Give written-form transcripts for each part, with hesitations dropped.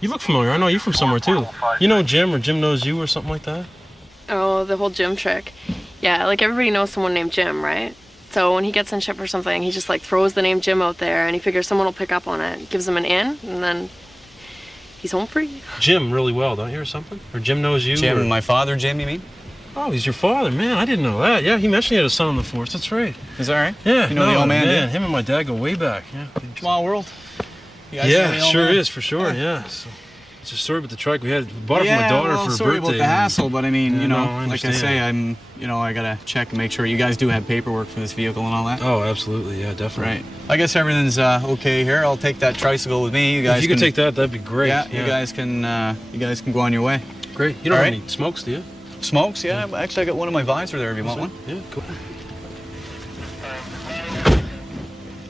You look familiar. I know you from somewhere, too. You know Jim, or Jim knows you, or something like that? Oh, the whole Jim trick. Yeah, like everybody knows someone named Jim, right? So when he gets in ship or something, he just like throws the name Jim out there, and he figures someone will pick up on it, gives him an in, and then he's home free. Jim really well, don't you, or something? Or Jim knows you? Jim, or... my father, Jim, you mean? Oh, he's your father. Man, I didn't know that. Yeah, he mentioned he had a son on the force. That's right. Is that right? Yeah. You know the old man, yeah. Him and my dad go way back. Yeah. Small world. You guys know Yeah, the old sure man? is, for sure, yeah. So, it's a story about the truck. We bought it from my daughter for her sorry birthday. about the hassle, but I mean, Yeah, you know, no, I like I understand. say, I gotta check and make sure you guys do have paperwork for this vehicle and all that. Oh, absolutely, yeah, definitely. Right. I guess everything's okay here. I'll take that tricycle with me. You guys If you could take that, that'd be great. Yeah, you guys can go on your way. Great. You don't All have right. any smokes, do you? Smokes? Yeah, actually I got one in my visor there if you want one. Yeah, cool.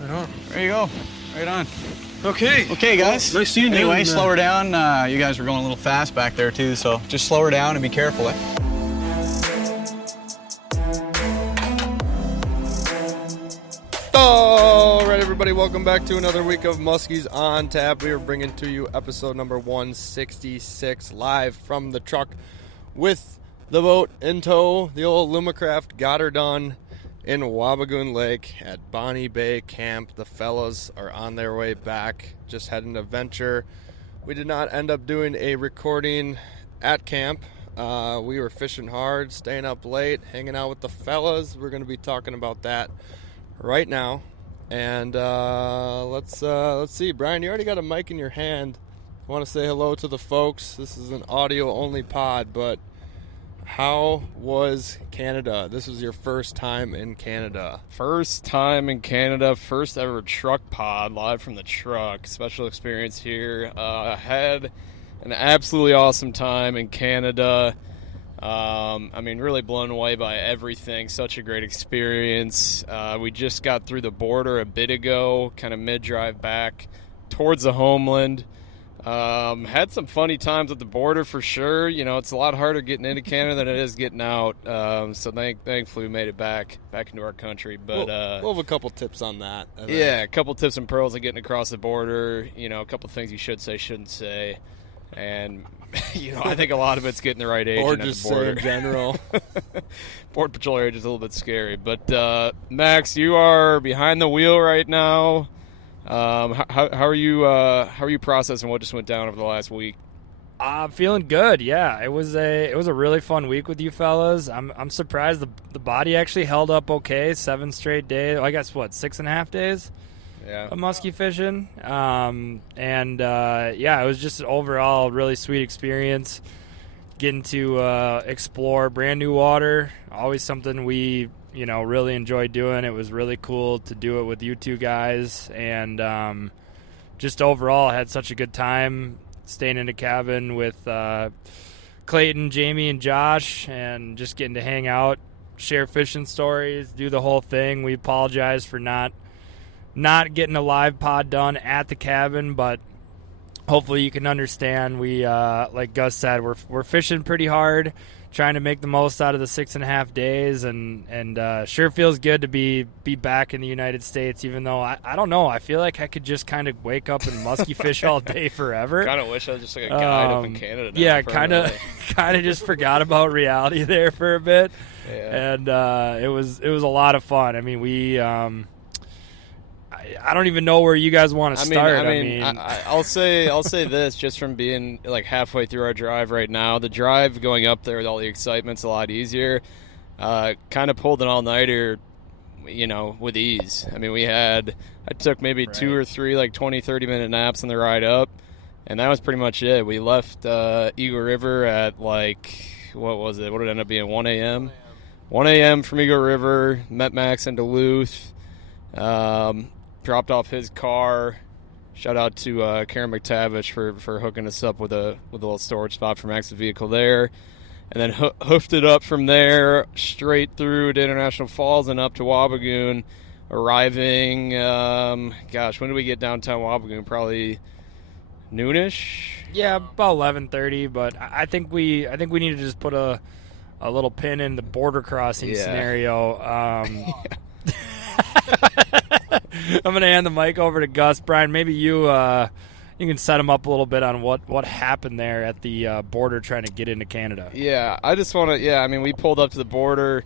Right on. There you go. Right on. Okay. Okay, guys. Well, nice seeing you. Anyway, and, slow her down. You guys were going a little fast back there too, so just slow her down and be careful, eh? All right, everybody, welcome back to another week of Muskies on Tap. We are bringing to you episode number 166 live from the truck with the boat in tow. The old Lumacraft got her done in Wabigoon Lake at Bonny Bay Camp. The fellas are on their way back, just had an adventure. We did not end up doing a recording at camp. We were fishing hard, staying up late, hanging out with the fellas. We're going to be talking about that right now. And let's see. Brian, you already got a mic in your hand. I want to say hello to the folks. This is an audio only pod, but how was Canada? This was your first time in Canada. First time in Canada, first ever truck pod, live from the truck. Special experience here. Had an absolutely awesome time in Canada. Really blown away by everything. Such a great experience. We just got through the border a bit ago, kind of mid-drive back towards the homeland. Had some funny times at the border for sure. You know, it's a lot harder getting into Canada than it is getting out. So thankfully we made it back into our country. But we'll have a couple tips on that. Yeah, a couple tips and pearls of getting across the border. You know, a couple things you should say, shouldn't say. And, I think a lot of it's getting the right agent or at the just border. say in general. Border Patrol agent is a little bit scary. But, Max, you are behind the wheel right now. How are you processing what just went down over the last week? Feeling good. Yeah, it was a really fun week with you fellas. I'm surprised the body actually held up okay. 7 straight days. I guess 6.5 days. Yeah. Of musky fishing. It was just an overall really sweet experience. Getting to explore brand new water. Always something we really enjoy doing. It was really cool to do it with you two guys, and just overall had such a good time staying in a cabin with Clayton, Jamie, and Josh, and just getting to hang out, share fishing stories, do the whole thing. We apologize for not getting a live pod done at the cabin, but hopefully you can understand. We like Gus said, we're fishing pretty hard, trying to make the most out of the 6.5 days, and sure feels good to be back in the United States, even though I don't know, I feel like I could just kind of wake up and musky fish all day forever. Kind of wish I was just like a guide up in Canada now. Yeah, kind of just forgot about reality there for a bit. Yeah. And it was a lot of fun. I mean, we I don't even know where you guys want to start. I'll say this, just from being like halfway through our drive right now. The drive going up there with all the excitement's a lot easier. Kind of pulled an all-nighter, with ease. I mean, I took maybe 2 or 3 like 20, 30-minute naps on the ride up, and that was pretty much it. We left Eagle River at what was it? What did it end up being? 1 a.m. 1 a.m. from Eagle River. Met Max in Duluth. Dropped off his car. Shout out to Karen McTavish for hooking us up with a little storage spot for Max's vehicle there. And then hoofed it up from there straight through to International Falls and up to Wabigoon, arriving, when did we get downtown Wabigoon? Probably noonish? Yeah, about 11:30, but I think we need to just put a little pin in the border crossing scenario. I'm going to hand the mic over to Gus. Brian, maybe you set them up a little bit on what happened there at the border trying to get into Canada. Yeah, I just want to. Yeah, I mean, we pulled up to the border,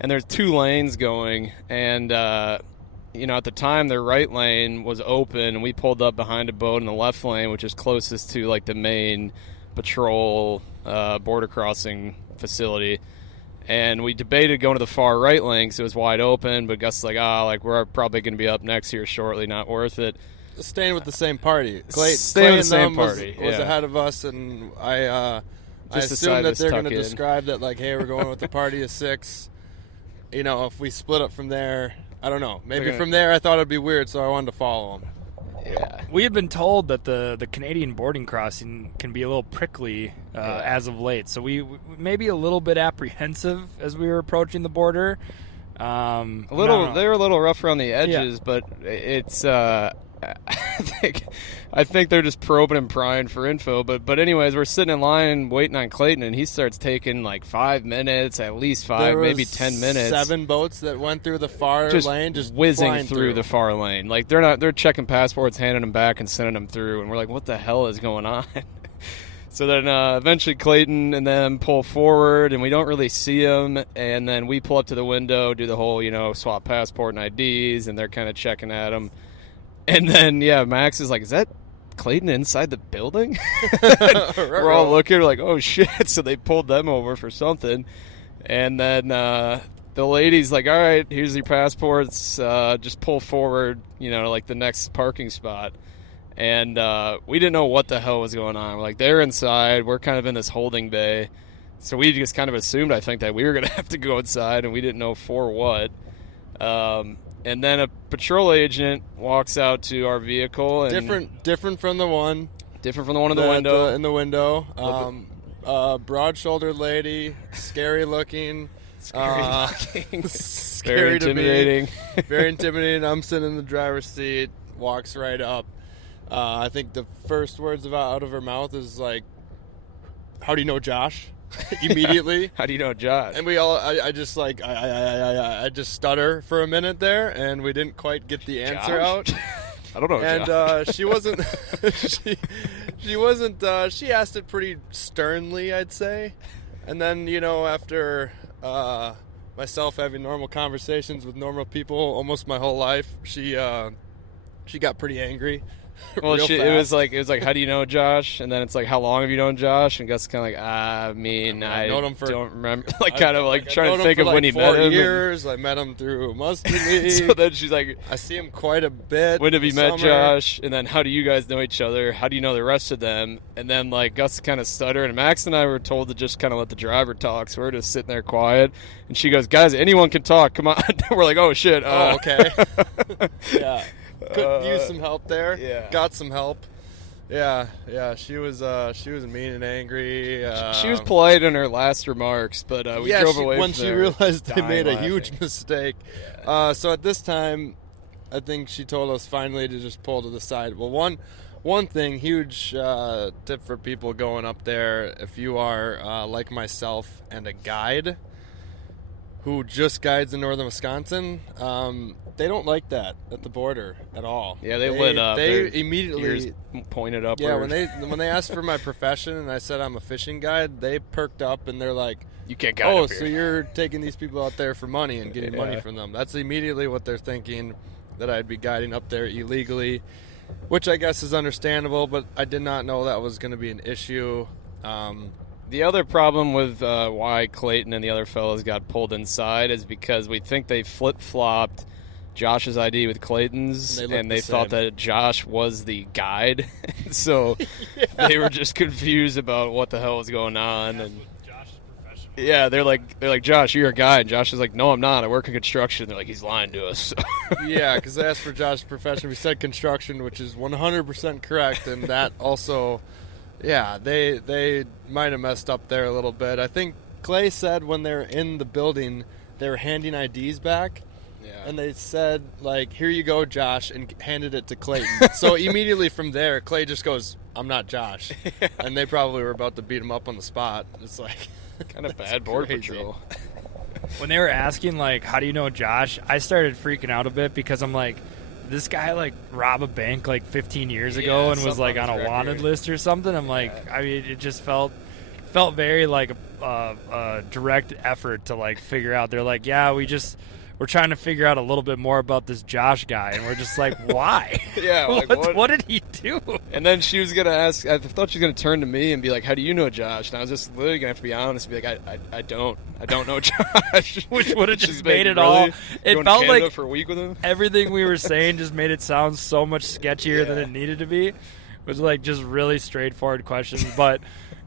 and there's 2 lanes going, and at the time their right lane was open, and we pulled up behind a boat in the left lane, which is closest to like the main patrol border crossing facility. And we debated going to the far right lane because it was wide open, but Gus was like, we're probably going to be up next here shortly, not worth it. Staying with the same party. Staying with the same party. Was ahead of us, and I assume that they're going to describe that like, hey, we're going with the party of 6. If we split up from there, I don't know. Maybe from there I thought it'd be weird, so I wanted to follow them. Yeah. We had been told that the Canadian boarding crossing can be a little prickly as of late, so we may be a little bit apprehensive as we were approaching the border. They were a little rough around the edges, but it's I think they're just probing and prying for info. But anyways, we're sitting in line waiting on Clayton, and he starts taking like 5 minutes, at least 5, maybe 10 minutes. 7 boats that went through the far lane, just whizzing through the far lane. Like they're checking passports, handing them back, and sending them through, and we're like, what the hell is going on? So then eventually Clayton and them pull forward, and we don't really see them. And then we pull up to the window, do the whole, swap passport and IDs, and they're kind of checking at them. And then, Max is like, is that Clayton inside the building? We're all looking, we're like, oh, shit. So they pulled them over for something. And then the lady's like, all right, here's your passports. Just pull forward, like the next parking spot. And we didn't know what the hell was going on. We're like, they're inside. We're kind of in this holding bay. So we just kind of assumed, I think, that we were going to have to go inside, and we didn't know for what. And then a patrol agent walks out to our vehicle. And different from the one. Different from the one in the window. In the window. Broad-shouldered lady, scary looking. Very intimidating. Very intimidating. I'm sitting in the driver's seat. Walks right up. I think the first words out of her mouth is like, "How do you know Josh?" Immediately. How do you know Josh? And we all, I just stutter for a minute there, and we didn't quite get the answer out. I don't know. And she wasn't. she wasn't. She asked it pretty sternly, I'd say. And then after myself having normal conversations with normal people almost my whole life, she got pretty angry. Well, it was like, how do you know Josh? And then it's like, how long have you known Josh? And Gus is kind of like, I don't remember. Like, kind of like trying to think of when he met him. 4 years. I met him through Musky League. So then she's like, I see him quite a bit. When have you met Josh? And then how do you guys know each other? How do you know the rest of them? And then like Gus kind of stuttered, and Max and I were told to just kind of let the driver talk. So we're just sitting there quiet. And she goes, guys, anyone can talk. Come on. We're like, oh shit. Oh, okay. Yeah. Could use some help there. Yeah. Got some help. Yeah. She was mean and angry. She was polite in her last remarks, but we drove away when from she realized they made a huge mistake. Yeah. So at this time, I think she told us finally to just pull to the side. Well, one thing, huge tip for people going up there, if you are like myself and a guide who just guides in northern Wisconsin, they don't like that at the border at all. Yeah, they lit up. They immediately pointed up. Yeah, when they asked for my profession and I said I'm a fishing guide, they perked up and they're like, "You can't guide up here." So you're taking these people out there for money and getting money from them." That's immediately what they're thinking, that I'd be guiding up there illegally, which I guess is understandable. But I did not know that was going to be an issue. The other problem with why Clayton and the other fellows got pulled inside is because we think they flip-flopped Josh's ID with Clayton's, and they thought that Josh was the guide. So they were just confused about what the hell was going on. And yeah, they're like, Josh, you're a guide. And Josh is like, no, I'm not. I work in construction. They're like, he's lying to us. Yeah, because they asked for Josh's profession. We said construction, which is 100% correct, and that also... Yeah, they might have messed up there a little bit. I think Clay said when they were in the building, they were handing IDs back. Yeah. And they said, like, here you go, Josh, and handed it to Clayton. So immediately from there, Clay just goes, I'm not Josh. Yeah. And they probably were about to beat him up on the spot. It's like... kind of bad board patrol. When they were asking, like, how do you know Josh, I started freaking out a bit because I'm like, this guy like robbed a bank like 15 years ago and was like on a wanted list or something. I'm like, I mean, it just felt very like a direct effort to like figure out. They're like, yeah, we're trying to figure out a little bit more about this Josh guy, and we're just like, why? Yeah, like, what did he do? And then she was gonna ask. I thought she was gonna turn to me and be like, "How do you know Josh?" And I was just literally gonna have to be honest and be like, "I don't know Josh." Which would have just made it really? all. It Going felt to Canada like for a week with him. Everything we were saying just made it sound so much sketchier than it needed to be. It was like just really straightforward questions, but.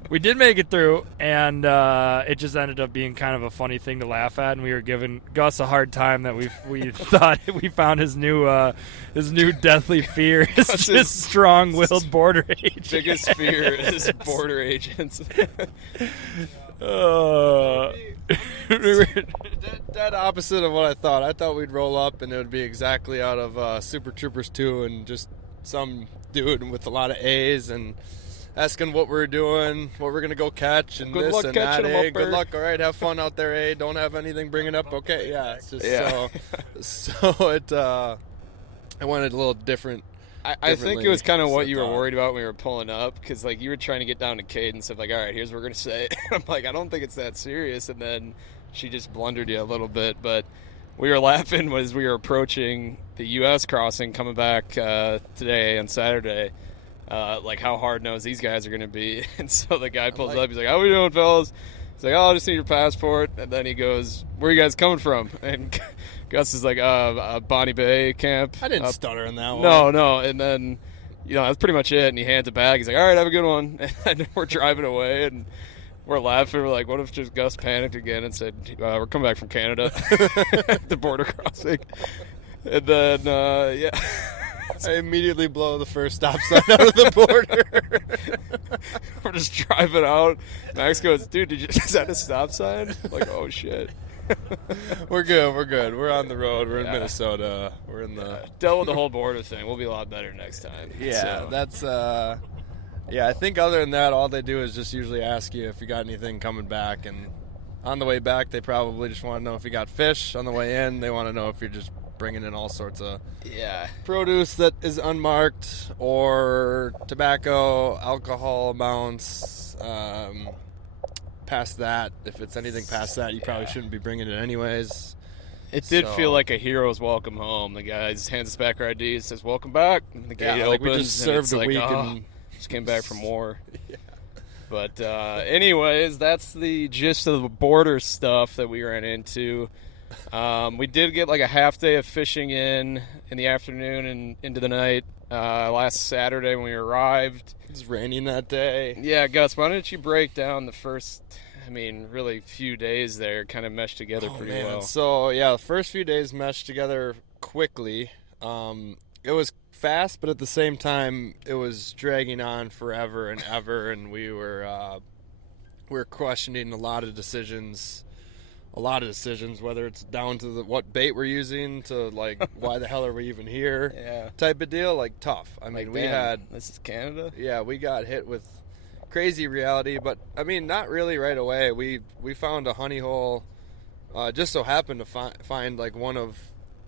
We did make it through, and it just ended up being kind of a funny thing to laugh at, and we were giving Gus a hard time that we thought we found his new deathly fear is just strong-willed border agents. Biggest fear is border agents. Dead opposite of what I thought. I thought we'd roll up and it would be exactly out of Super Troopers 2 and just some dude with a lot of A's and asking what we're doing, what we're going to go catch, and good this luck and that. catching 'em Hey, up, good luck. All right, have fun out there, hey. Don't have anything bringing up. Okay, yeah. It's just so it I wanted a little different. I think it was kind of what you were worried about when we were pulling up, because like you were trying to get down to cadence of like, all right, here's what we're going to say. I'm like, I don't think it's that serious. And then she just blundered you a little bit. But we were laughing as we were approaching the U.S. crossing coming back today on Saturday. Like how hard-nosed these guys are going to be. And so the guy pulls up. He's like, how we doing, fellas? He's like, oh, I just need your passport. And then he goes, where are you guys coming from? And Gus is like, Bonny Bay Camp. I didn't stutter in that one. No. And then, that's pretty much it. And he hands it back. He's like, all right, have a good one. And we're driving away. And we're laughing. We're like, what if just Gus panicked again and said, we're coming back from Canada. The border crossing. And then, yeah. I immediately blow the first stop sign out of the border. We're just driving out. Max goes, dude, is that a stop sign? I'm like, oh, shit. We're good. We're on the road. We're in Minnesota. We're in the... Dealt with the whole border thing. We'll be a lot better next time. Yeah, so. that's... I think other than that, all they do is just usually ask you if you got anything coming back. And on the way back, they probably just want to know if you got fish. On the way in, they want to know if you're just bringing in all sorts of produce that is unmarked or tobacco, alcohol amounts. Past that, if it's anything past that, you probably shouldn't be bringing it anyways. It did feel like a hero's welcome home. The guy hands us back our IDs, says welcome back, and the gate opens. We just served a week and just came back from war. But anyways, that's the gist of the border stuff that we ran into. We did get like a half day of fishing in the afternoon and into the night last Saturday when we arrived. It was raining that day. Yeah, Gus, why don't you break down the first, really few days there kind of meshed together pretty well. So, the first few days meshed together quickly. It was fast, but at the same time, it was dragging on forever and ever, and we were questioning a lot of decisions, whether it's down to what bait we're using to like why the hell are we even here type of deal, like tough. This is Canada. Yeah, we got hit with crazy reality, but not really right away. We found a honey hole, just so happened to find like one of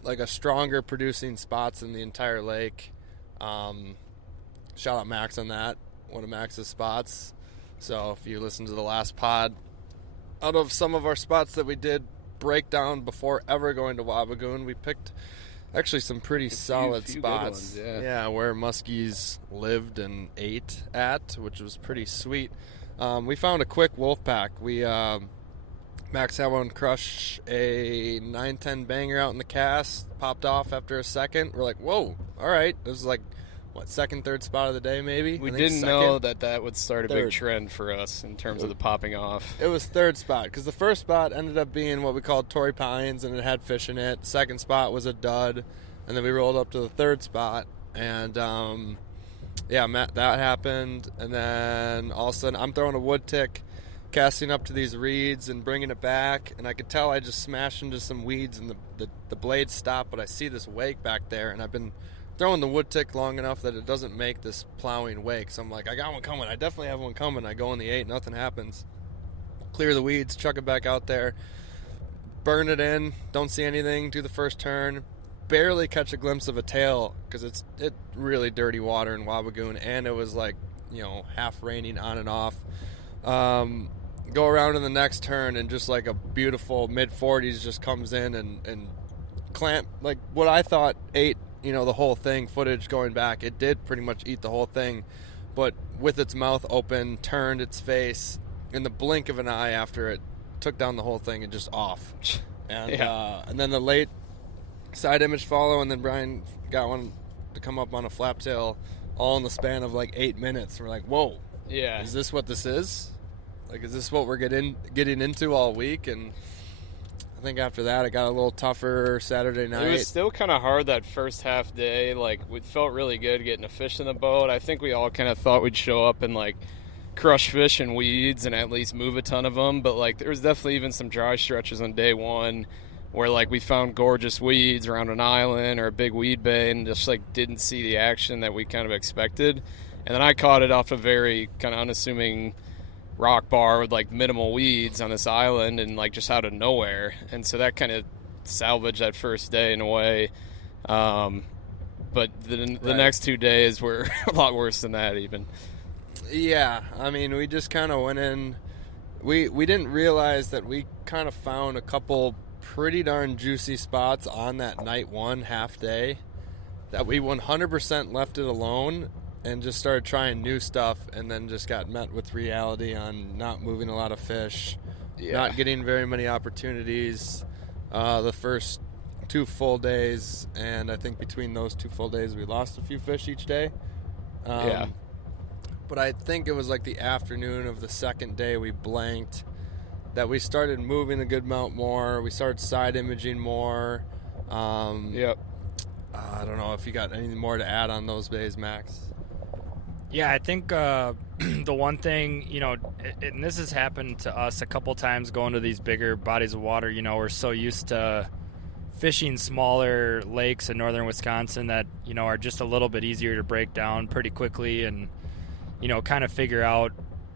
like a stronger producing spots in the entire lake. Shout out Max on that, one of Max's spots. So if you listen to the last pod, out of some of our spots that we did break down before ever going to Wabigoon, we picked actually some pretty solid spots. Ones, where muskies lived and ate at, which was pretty sweet. We found a quick wolf pack. Max had one crush a 9-10 banger out in the cast, popped off after a second. We're like, whoa, all right. It was like, second, third spot of the day maybe? We didn't know that would start a big trend for us in terms of the popping off. It was third spot, because the first spot ended up being what we called Torrey Pines, and it had fish in it. Second spot was a dud, and then we rolled up to the third spot, and that happened. And then all of a sudden I'm throwing a wood tick, casting up to these reeds and bringing it back, and I could tell I just smashed into some weeds and the blade stopped, but I see this wake back there, and I've been throwing the wood tick long enough that it doesn't make this plowing wake. So I'm like, I got one coming. I definitely have one coming. I go in the 8, nothing happens. Clear the weeds, chuck it back out there, burn it in, don't see anything, do the first turn. barely catch a glimpse of a tail because it's really dirty water in Wabigoon, and it was like, half raining on and off. Go around in the next turn, and just like a beautiful mid-40s just comes in and clamp, like what I thought ate, the whole thing. Footage going back, it did pretty much eat the whole thing, but with its mouth open, turned its face in the blink of an eye after it took down the whole thing and just off. And and then the late side image follow, and then Brian got one to come up on a flap tail all in the span of like 8 minutes. We're like, whoa, is this what this is? Like, is this what we're getting into all week? And I think after that it got a little tougher Saturday night. It was still kind of hard that first half day. Like, it felt really good getting a fish in the boat. I think we all kind of thought we'd show up and like crush fish and weeds and at least move a ton of them. But like, there was definitely even some dry stretches on day one where like we found gorgeous weeds around an island or a big weed bay and just like didn't see the action that we kind of expected. And then I caught it off a very kind of unassuming rock bar with like minimal weeds on this island and like just out of nowhere. And so that kind of salvaged that first day in a way. But the next 2 days were a lot worse than that even. Yeah, I mean, we just kind of went in. We didn't realize that we kind of found a couple pretty darn juicy spots on that night one half day that we 100% left it alone and just started trying new stuff, and then just got met with reality on not moving a lot of fish, not getting very many opportunities the first 2 full days, and I think between those 2 full days we lost a few fish each day. But I think it was like the afternoon of the second day we blanked, that we started moving a good amount more. We started side imaging more. I don't know if you got anything more to add on those days, Max. Yeah, I think the one thing, and this has happened to us a couple times going to these bigger bodies of water, we're so used to fishing smaller lakes in northern Wisconsin that, are just a little bit easier to break down pretty quickly and, kind of figure out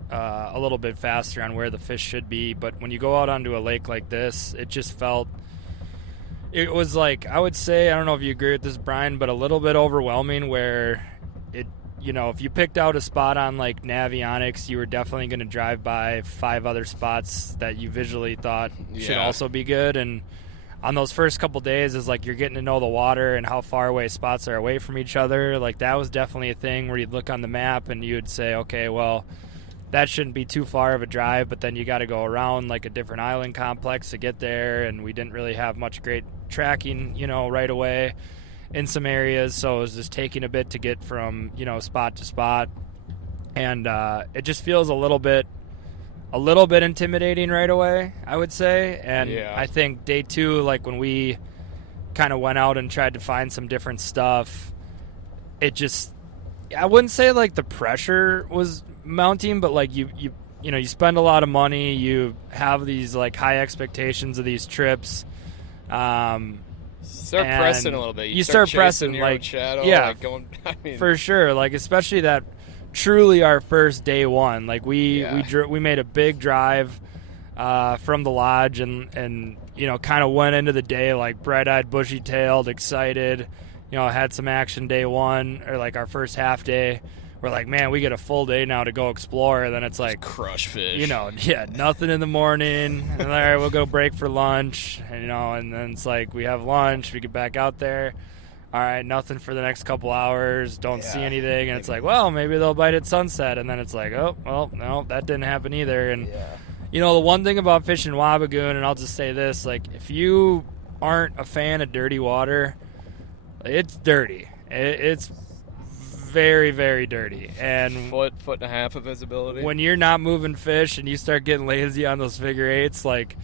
a little bit faster on where the fish should be. But when you go out onto a lake like this, it just felt, it was like, I would say, I don't know if you agree with this, Brian, but a little bit overwhelming where it, if you picked out a spot on like Navionics, you were definitely going to drive by 5 other spots that you visually thought should also be good. And on those first couple days, is like you're getting to know the water and how far away spots are away from each other. Like, that was definitely a thing where you'd look on the map and you'd say, okay, well, that shouldn't be too far of a drive, but then you got to go around like a different island complex to get there. And we didn't really have much great tracking, right away in some areas, so it was just taking a bit to get from spot to spot, and it just feels a little bit intimidating right away, I would say. And I think day 2, like when we kind of went out and tried to find some different stuff, it just, I wouldn't say like the pressure was mounting, but like you spend a lot of money, you have these like high expectations of these trips. Start pressing a little bit. You start pressing, your like shadow, like going, for sure. Like, especially that truly our first day one. Like we made a big drive from the lodge and kind of went into the day like bright-eyed, bushy-tailed, excited. Had some action day one, or like our first half day. We're like, man, we get a full day now to go explore. And then it's like, just crush fish. Nothing in the morning. And all right, we'll go break for lunch. And then it's like, we have lunch, we get back out there. All right, nothing for the next couple hours. Don't see anything. And it's like, well, maybe they'll bite at sunset. And then it's like, oh, well, no, that didn't happen either. And, the one thing about fishing Wabigoon, and I'll just say this, like, if you aren't a fan of dirty water, it's dirty. It's very, very dirty. And foot and a half of visibility. When you're not moving fish and you start getting lazy on those figure eights, like,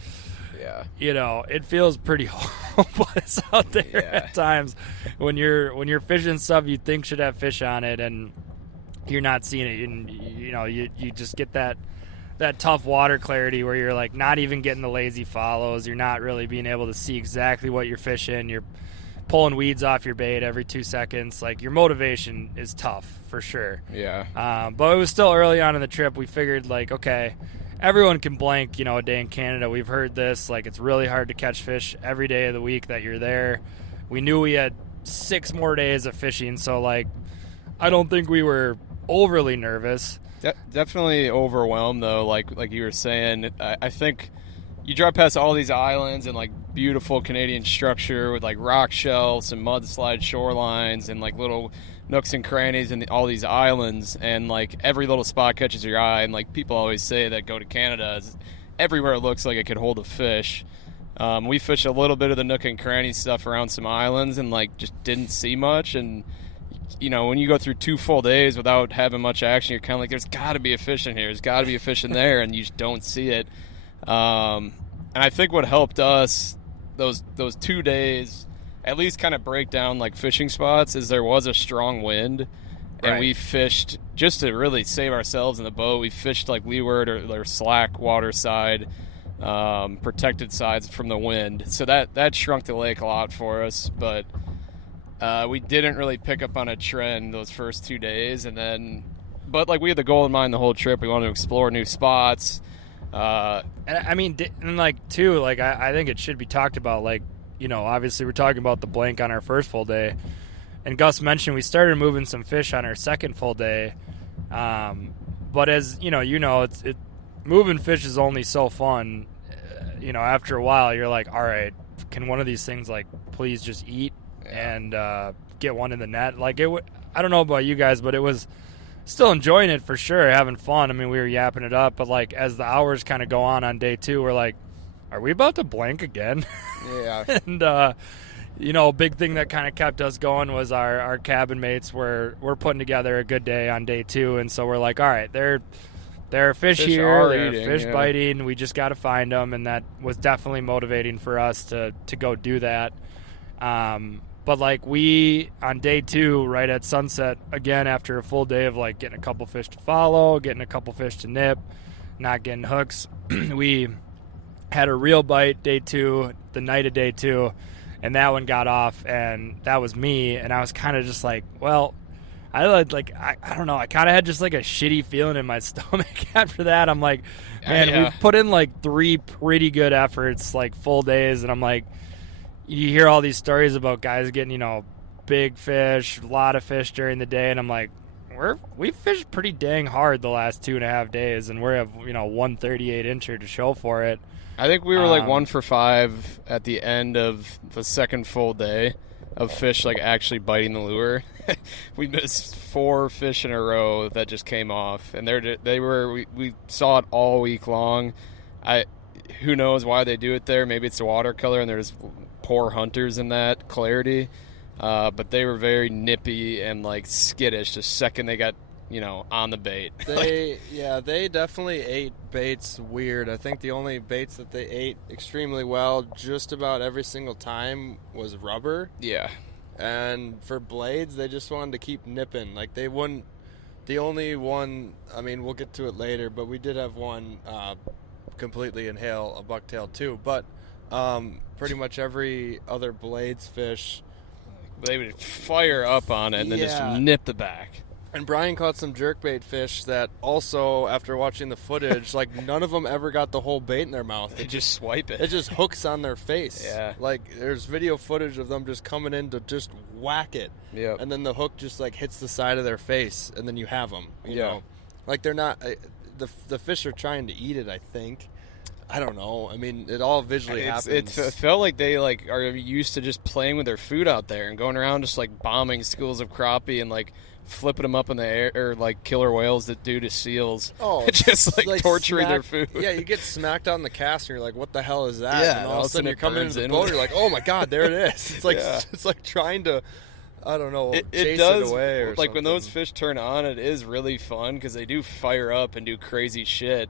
it feels pretty hopeless out there at times when you're fishing stuff you think should have fish on it and you're not seeing it, and you just get that tough water clarity where you're like not even getting the lazy follows. You're not really being able to see exactly what you're fishing. You're pulling weeds off your bait every 2 seconds. Like, your motivation is tough for sure. But it was still early on in the trip. We figured, like, okay, everyone can blank a day in Canada. We've heard this, like, it's really hard to catch fish every day of the week that you're there. we knew we had 6 more days of fishing, so like I don't think we were overly nervous. Definitely overwhelmed though, like you were saying. I think you drive past all these islands and like beautiful Canadian structure with like rock shelves and mudslide shorelines and like little nooks and crannies and all these islands, and like every little spot catches your eye, and like people always say that go to Canada, everywhere it looks like it could hold a fish. We fished a little bit of the nook and cranny stuff around some islands and like just didn't see much. And you know, when you go through 2 full days without having much action, you're kind of like, there's got to be a fish in here, there's got to be a fish in there, and you just don't see it. And I think what helped us those 2 days at least kind of break down like fishing spots is there was a strong wind, and we fished just to really save ourselves in the boat. We fished like leeward or slack water side, protected sides from the wind, so that shrunk the lake a lot for us. But we didn't really pick up on a trend those first 2 days, but like we had the goal in mind the whole trip. We wanted to explore new spots. And I mean, and like too, like I think it should be talked about. Like, you know, obviously we're talking about the blank on our first full day, and Gus mentioned we started moving some fish on our second full day. But as you know, it moving fish is only so fun. You know, after a while, you're like, all right, can one of these things like please just eat and get one in the net? Like I don't know about you guys, but it was still enjoying it for sure, having fun. I mean, we were yapping it up, but like as the hours kind of go on day 2, we're like, are we about to blank again? Yeah. And you know, a big thing that kind of kept us going was our cabin mates were putting together a good day on day 2, and so we're like, all right, there are fish here, there are fish biting, we just got to find them, and that was definitely motivating for us to go do that. But like we, on day 2, right at sunset, again, after a full day of like getting a couple fish to follow, getting a couple fish to nip, not getting hooks, we had a real bite day 2, the night of day 2, and that one got off, and that was me. And I was kind of just like, well, I don't know, I kind of had just like a shitty feeling in my stomach after that. I'm like, man, we've put in like 3 pretty good efforts, like full days, and I'm like, you hear all these stories about guys getting, you know, big fish, a lot of fish during the day, and I'm like, we fished pretty dang hard the last 2.5 days, and we have, you know, 138 incher to show for it. I think we were like 1 for 5 at the end of the second full day of fish like actually biting the lure. We missed 4 fish in a row that just came off, and we saw it all week long. Who knows why they do it there? Maybe it's the watercolor and there's poor hunters in that clarity. But they were very nippy and like skittish the second they got, you know, on the bait. They definitely ate baits weird. I think the only baits that they ate extremely well just about every single time was rubber. Yeah. And for blades, they just wanted to keep nipping. Like they wouldn't. The only one, I mean, we'll get to it later, but we did have one completely inhale a bucktail too. But pretty much every other blades fish, they would fire up on it and then just nip the back. And Brian caught some jerkbait fish that also, after watching the footage, like none of them ever got the whole bait in their mouth. They just swipe it. It just hooks on their face. Yeah. Like there's video footage of them just coming in to just whack it. Yeah. And then the hook just like hits the side of their face, and then you have them. You know, like they're not. The fish are trying to eat it, I think. I don't know. I mean, it all visually happens. It felt like they like are used to just playing with their food out there and going around just like bombing schools of crappie and like flipping them up in the air, or like killer whales that do to seals. Oh, just like torturing their food. Yeah, you get smacked on the cast and you're like, what the hell is that? Yeah, and all of a sudden you're coming into the boat, you're like, oh my god, there it is. It's like it's like trying to, I don't know, chase it away or like something. when those fish turn on, it is really fun because they do fire up and do crazy shit.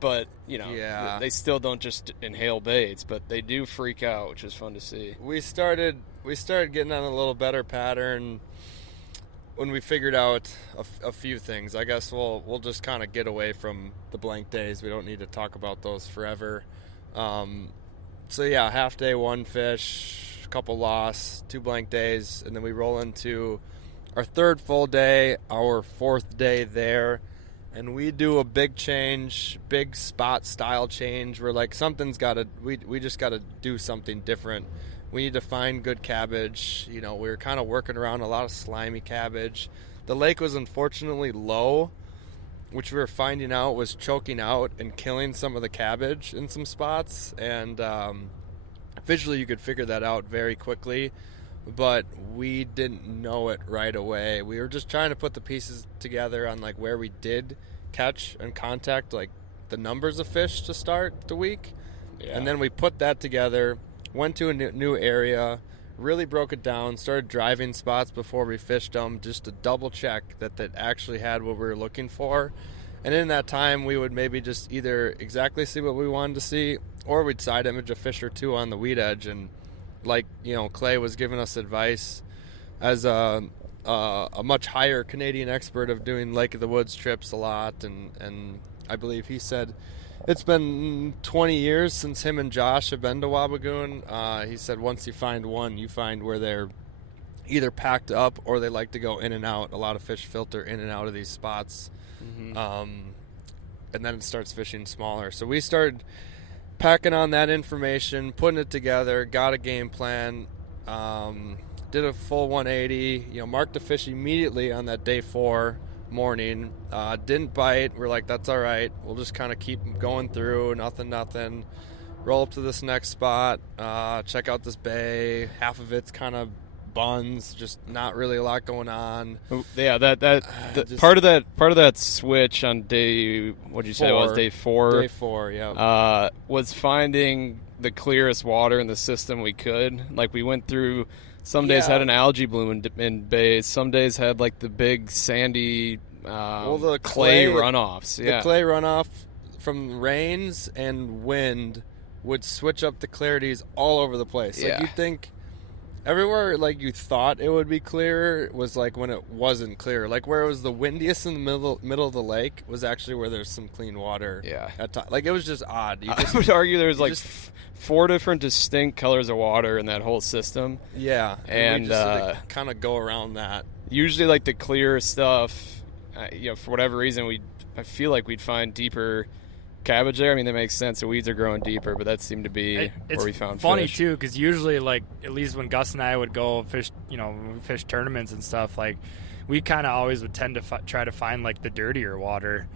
But you know, they still don't just inhale baits, but they do freak out, which is fun to see. We started getting on a little better pattern when we figured out a few things. I guess we'll just kind of get away from the blank days. We don't need to talk about those forever. So yeah, half day 1 fish, a couple loss, 2 blank days, and then we roll into our 3rd full day, our 4th day there, and we do a big change, big spot style change. We're like, something's got to, we just got to do something different we need to find good cabbage. You know, we were kind of working around a lot of slimy cabbage. The lake was unfortunately low, which we were finding out was choking out and killing some of the cabbage in some spots. And visually you could figure that out very quickly, but we didn't know it right away. We were just trying to put the pieces together on like where we did catch and contact like the numbers of fish to start the week. Yeah. And then we put that together, went to a new area, really broke it down, started driving spots before we fished them just to double check that that actually had what we were looking for. And in that time, we would maybe just either exactly see what we wanted to see, or we'd side image a fish or two on the weed edge. And like, you know, Clay was giving us advice as a much higher Canadian expert of doing Lake of the Woods trips a lot. And I believe he said it's been 20 years since him and Josh have been to Wabigoon. He said once you find one, you find where they're either packed up or they like to go in and out. A lot of fish filter in and out of these spots. Mm-hmm. And then it starts fishing smaller. So we started packing on that information, putting it together, got a game plan, did a full 180, you know, marked a fish immediately on that day 4 morning. Didn't bite. We're like, that's all right. We'll just kind of keep going through. Nothing. Roll up to this next spot. Check out this bay. Half of it's kind of buns. Just not really a lot going on. Yeah, just, part of that switch on day, what'd you say it was, day 4? Day 4, yeah. Was finding the clearest water in the system we could. Like we went through. Some days had an algae bloom in bays. Some days had like the big sandy the clay runoffs. The clay runoff from rains and wind would switch up the clarities all over the place. Like you think everywhere like you thought it would be clear was like when it wasn't clear. Like where it was the windiest in the middle of the lake was actually where there's some clean water. Yeah. Like it was just odd. I would argue there was like 4 different distinct colors of water in that whole system. Yeah. And we just kind of go around that. Usually like the clear stuff, you know, for whatever reason, I feel like we'd find deeper cabbage there. I mean, that makes sense. The weeds are growing deeper, but that seemed to be where we found fish. It's funny, too, because usually, like, at least when Gus and I would go fish, you know, fish tournaments and stuff, like, we kind of always would tend to try to find, like, the dirtier water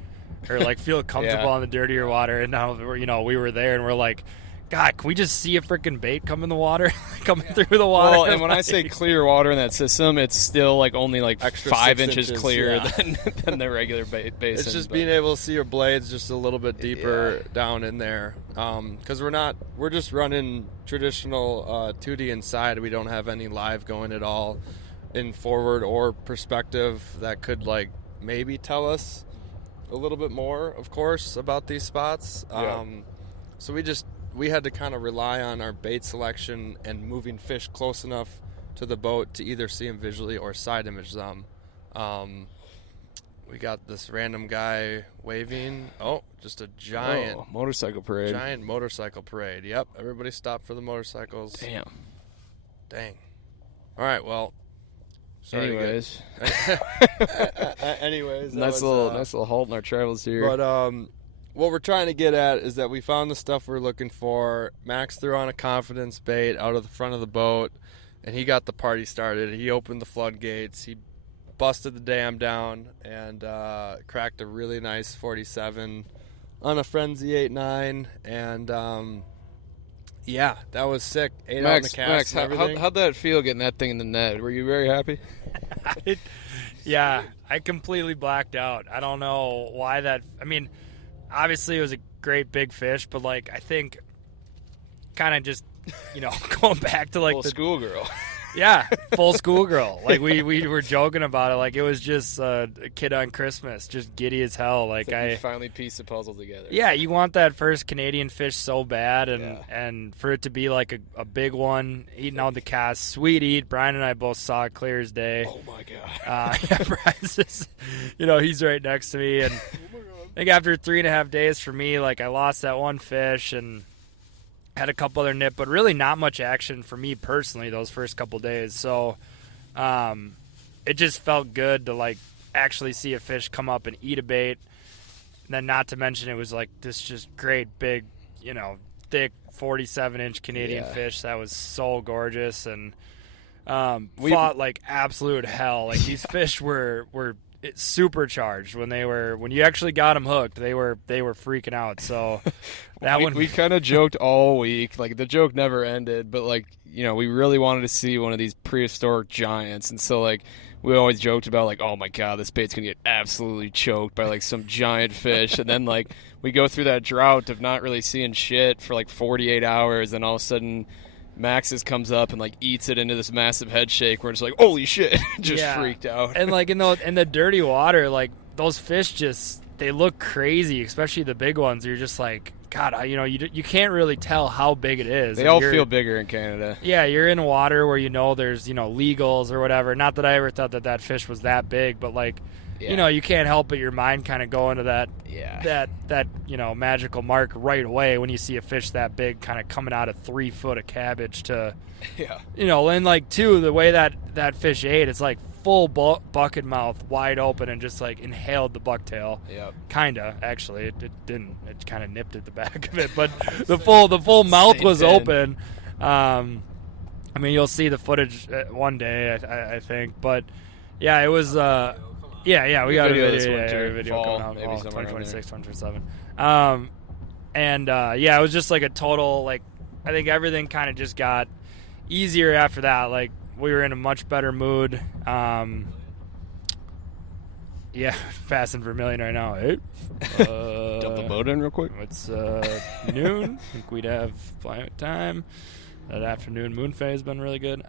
or, like, feel comfortable on the dirtier water. And now, you know, we were there and we're like, God, can we just see a freaking bait come in the water, coming through the water? Well, and when I say clear water in that system, it's still like only like extra 5 inches clear yeah. than the regular basin. It's just being able to see your blades just a little bit deeper down in there. Because we're just running traditional 2D inside. We don't have any live going at all in forward or perspective that could like maybe tell us a little bit more, of course, about these spots. So we had to kind of rely on our bait selection and moving fish close enough to the boat to either see them visually or side image them. We got this random guy waving. Oh, just a giant motorcycle parade. Giant motorcycle parade. Yep, everybody stopped for the motorcycles. Dang. All right, well. Anyways. Anyways. Nice little halt in our travels here. But what we're trying to get at is that we found the stuff we're looking for. Max threw on a confidence bait out of the front of the boat, and he got the party started. He opened the floodgates. He busted the dam down and cracked a really nice 47 on a Frenzy 8.9. And, that was sick. 8 on the cast and everything. How'd that feel getting that thing in the net? Were you very happy? Yeah, I completely blacked out. I don't know why that – I mean – obviously, it was a great big fish, but, like, I think kind of just, you know, going back to, like, full schoolgirl. Yeah, full schoolgirl. Like, we were joking about it. Like, it was just a kid on Christmas, just giddy as hell. Like, I finally pieced the puzzle together. Yeah, you want that first Canadian fish so bad, and for it to be, like, a big one, eating out the cast, sweet eat. Brian and I both saw it clear as day. Oh, my God. Brian's just, you know, he's right next to me, and I think after 3.5 days for me, like, I lost that one fish and had a couple other nip, but really not much action for me personally those first couple days. So it just felt good to, like, actually see a fish come up and eat a bait. And then not to mention it was, like, this just great big, you know, thick 47-inch Canadian Yeah. fish that was so gorgeous, and fought like absolute hell. Like these fish were supercharged when you actually got them hooked. They were freaking out. So that one we kind of joked all week. Like the joke never ended, but like, you know, we really wanted to see one of these prehistoric giants, and so like we always joked about like, oh my god, this bait's gonna get absolutely choked by like some giant fish, and then like we go through that drought of not really seeing shit for like 48 hours, and all of a sudden Max's comes up and like eats it into this massive head shake. We're just like, holy shit, just freaked out. And like in the dirty water, like those fish they look crazy, especially the big ones. You're just like, God, you can't really tell how big it is. They all feel bigger in Canada. Yeah, you're in water where there's legals or whatever. Not that I ever thought that fish was that big, but like, you can't help but your mind kind of go into that magical mark right away when you see a fish that big kind of coming out of 3 foot of cabbage to, and like too, the way that fish ate, it's like full bucket mouth wide open and just like inhaled the bucktail. Yep. Kinda, actually. It didn't. It kind of nipped at the back of it, but the full mouth was open. I mean, you'll see the footage one day, I think, but yeah, it was. We got a video coming out, maybe 2026, 2027. It was just like a total, like, I think everything kind of just got easier after that. Like, we were in a much better mood. Fast and Vermilion right now. Hey. Dump the boat in real quick. It's noon. I think we'd have plenty of time. That afternoon moon phase has been really good.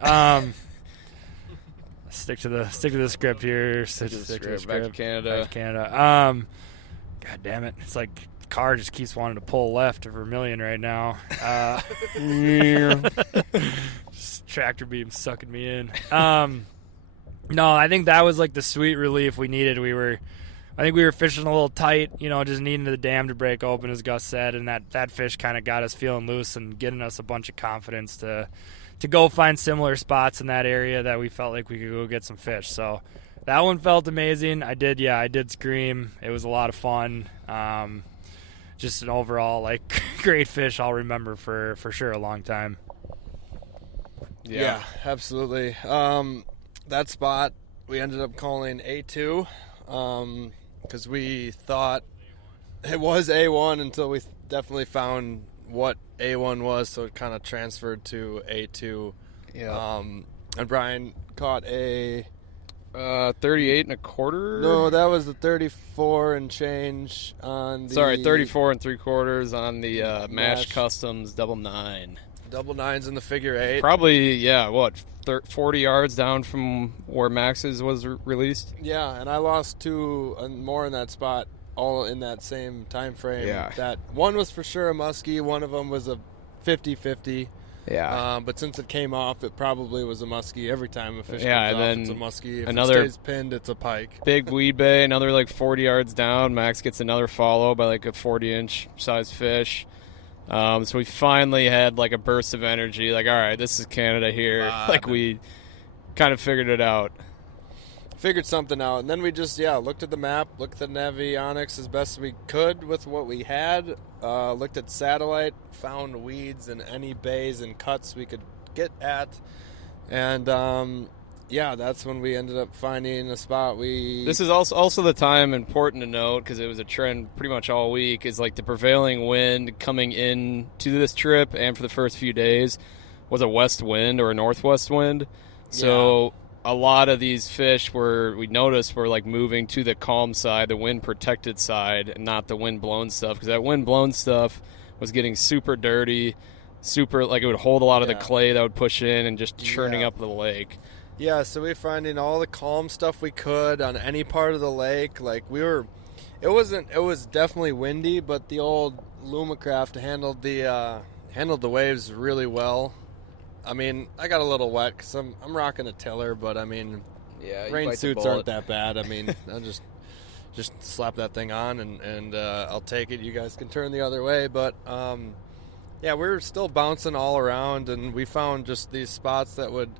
Stick to the script here. Stick to the script. Back to Canada. God damn it! It's like the car just keeps wanting to pull left to Vermilion right now. Just tractor beam sucking me in. No, I think that was like the sweet relief we needed. I think we were fishing a little tight, just needing the dam to break open, as Gus said, and that fish kind of got us feeling loose and getting us a bunch of confidence to go find similar spots in that area that we felt like we could go get some fish. So that one felt amazing. I did scream. It was a lot of fun. Just an overall like great fish I'll remember for sure a long time. Yeah, absolutely. That spot we ended up calling A2 because we thought it was A1 until we definitely found what A1 was, so it kind of transferred to A2. Yeah. And Brian caught a 38 and a quarter. No, that was the 34 and change on the. Sorry, 34 and 3/4 on the Mash Customs double 9. Double 9s in the figure 8. Probably 40 yards down from where Max's was released. Yeah, and I lost 2 more in that spot, all in that same time frame. Yeah. That one was for sure a musky. One of them was a 50-50. Yeah. But since it came off, it probably was a musky. Every time a fish Yeah, comes and off, then it's a musky. If another it stays pinned, it's a pike. Big weed bay, another like 40 yards down. Max gets another follow by like a 40-inch size fish. So we finally had like a burst of energy. Like, all right, this is Canada here. Like we kind of figured it out. Figured something out, and then we just looked at the map, looked at Navionics as best we could with what we had, looked at satellite, found weeds in any bays and cuts we could get at, and that's when we ended up finding a spot. This is also the time, important to note, because it was a trend pretty much all week, is like the prevailing wind coming in to this trip and for the first few days was a west wind or a northwest wind. So a lot of these fish we noticed were like moving to the calm side, the wind protected side, and not the wind blown stuff, because that wind blown stuff was getting super dirty, super like it would hold a lot of the clay that would push in and just churning up the lake. Yeah, so we're finding all the calm stuff we could on any part of the lake. Like it was definitely windy, but the old Lumacraft handled the waves really well. I mean, I got a little wet because I'm rocking a tiller, but I mean, rain suits aren't that bad. I mean, I'll just slap that thing on and I'll take it. You guys can turn the other way, but we were still bouncing all around, and we found just these spots that would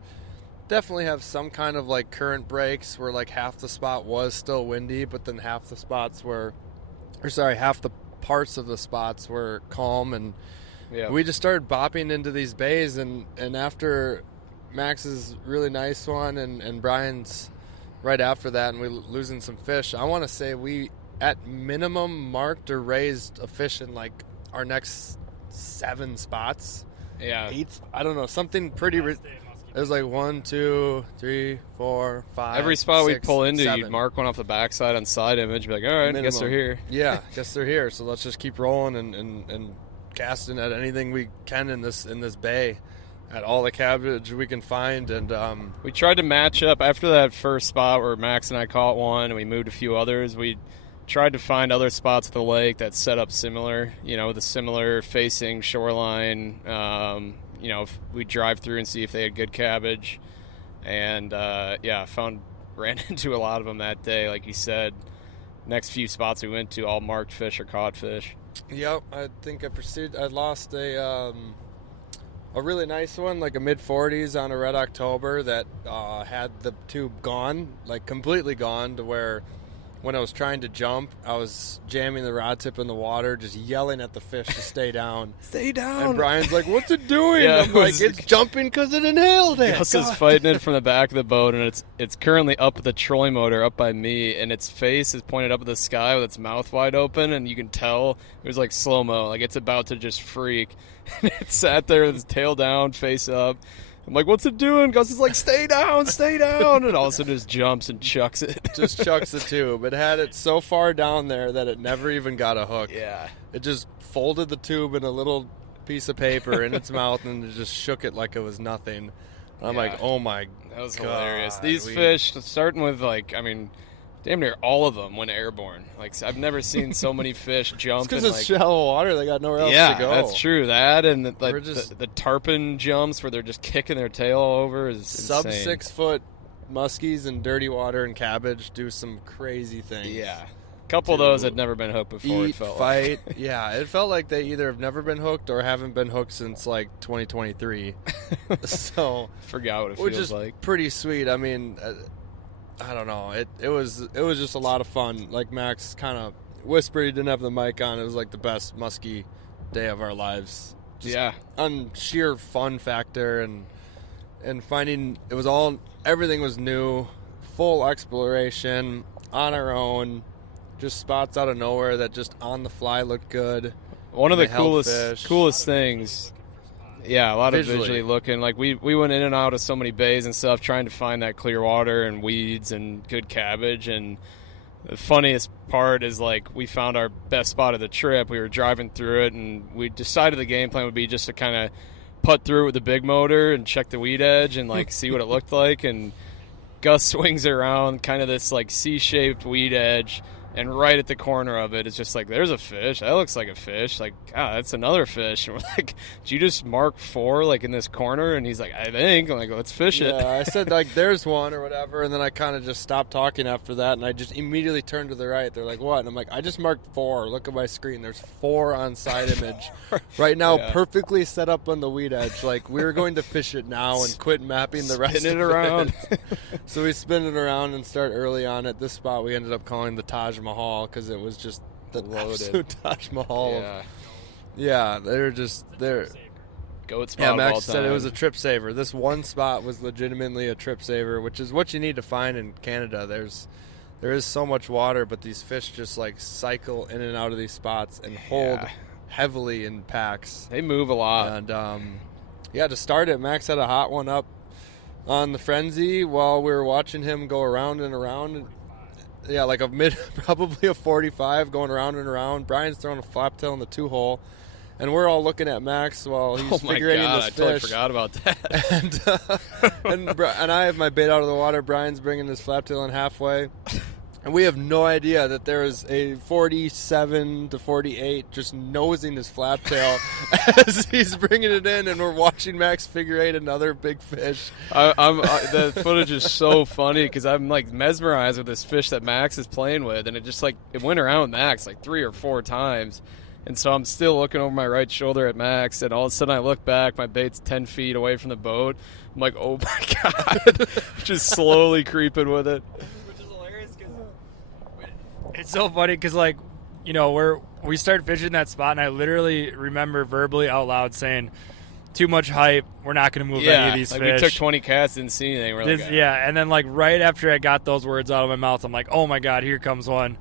definitely have some kind of like current breaks where like half the spot was still windy, but then half the parts of the spots were calm, and Yeah. We just started bopping into these bays, and after Max's really nice one and Brian's right after that, and we losing some fish, I want to say we at minimum marked or raised a fish in like our next 7 spots. Yeah. 8, I don't know, something pretty. It was like 1, 2, 3, 4, 5. Every spot 6, we'd pull into, 7. you'd mark one off the backside on side image, be like, all right, I guess they're here. Yeah, guess they're here. So let's just keep rolling and casting at anything we can in this bay, at all the cabbage we can find. And we tried to match up after that first spot where Max and I caught one, and we moved a few others. We tried to find other spots at the lake that set up similar, with a similar facing shoreline. If we drive through and see if they had good cabbage. And, ran into a lot of them that day. Like you said, next few spots we went to, all marked fish or caught fish. Yep, I think I lost a really nice one, like a mid-40s on a Red October that had the tube gone, like completely gone, to where when I was trying to jump, I was jamming the rod tip in the water, just yelling at the fish to stay down. Stay down. And Brian's like, what's it doing? Yeah, I'm like, it's jumping because it inhaled it. Gus is fighting it from the back of the boat, and it's currently up at the trolling motor up by me, and its face is pointed up at the sky with its mouth wide open, and you can tell it was like slow-mo, like it's about to just freak. And it sat there with its tail down, face up. I'm like, what's it doing? Gus is like, stay down, stay down. And all of a sudden just jumps and chucks it. Just chucks the tube. It had it so far down there that it never even got a hook. Yeah. It just folded the tube in a little piece of paper in its mouth and it just shook it like it was nothing. And I'm like, oh my God. That was hilarious. These fish, starting with damn near all of them went airborne. Like, I've never seen so many fish jump. It's because it's shallow water. They got nowhere else to go. Yeah, that's true. That and the tarpon jumps where they're just kicking their tail all over is sub insane. 6 foot muskies in dirty water and cabbage do some crazy things. Yeah. A couple of those had never been hooked before. Eat, it felt fight. like. Yeah, it felt like they either have never been hooked or haven't been hooked since like 2023. So Forgot what it which feels is like. pretty sweet. I mean, I don't know. It was just a lot of fun. Like Max kind of whispered, he didn't have the mic on. It was like the best musky day of our lives. Just on sheer fun factor and finding everything was new, full exploration on our own, just spots out of nowhere that just on the fly looked good. One of the coolest things. Yeah, a lot of visually looking. Like we went in and out of so many bays and stuff trying to find that clear water and weeds and good cabbage. And the funniest part is like we found our best spot of the trip. We were driving through it and we decided the game plan would be just to kind of putt through it with the big motor and check the weed edge and like see what it looked like. And Gus swings around kind of this like C-shaped weed edge. And right at the corner of it, it's just like, there's a fish. That looks like a fish. Like, that's another fish. And we're like, did you just mark 4, like, in this corner? And he's like, I think. I'm like, let's fish it. Yeah, I said, like, there's one or whatever. And then I kind of just stopped talking after that. And I just immediately turned to the right. They're like, what? And I'm like, I just marked 4. Look at my screen. There's 4 on side image. Right now, perfectly set up on the weed edge. Like, we're going to fish it now and quit mapping the rest of it. Spin it around. So we spin it around and start early on. At this spot, we ended up calling the Taj Mahal because it was just the absolute Taj Mahal. Yeah, they're goat spot. Yeah, of all Max said it time. was a trip saver. This one spot was legitimately a trip saver, which is what you need to find in Canada. There is so much water, but these fish just like cycle in and out of these spots and hold heavily in packs. They move a lot. And to start it, Max had a hot one up on the frenzy while we were watching him go around and around. Yeah, like probably a 45 going around and around. Brian's throwing a flaptail in the 2-hole, and we're all looking at Max while he's figuring this fish. I totally forgot about that. And I have my bait out of the water. Brian's bringing his flaptail in halfway, and we have no idea that there is a 47 to 48 just nosing his flaptail as he's bringing it in, and we're watching Max figure 8 another big fish. The footage is so funny because I'm like mesmerized with this fish that Max is playing with, and it just like it went around Max like 3 or 4 times. And so I'm still looking over my right shoulder at Max, and all of a sudden I look back, my bait's 10 feet away from the boat. I'm like, oh my God, just slowly creeping with it. It's so funny because, like, we're we started fishing that spot, and I literally remember verbally out loud saying, too much hype, we're not going to move any of these like fish. We took 20 casts, didn't see anything. We're like, Yeah, and then like right after I got those words out of my mouth, I'm like, oh my God, here comes one.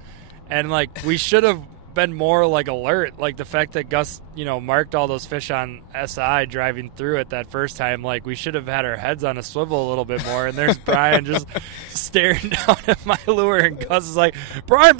And like we should have been more like alert. Like the fact that Gus, marked all those fish on SI driving through it that first time, like we should have had our heads on a swivel a little bit more. And there's Brian just staring down at my lure, and Gus is like, Brian.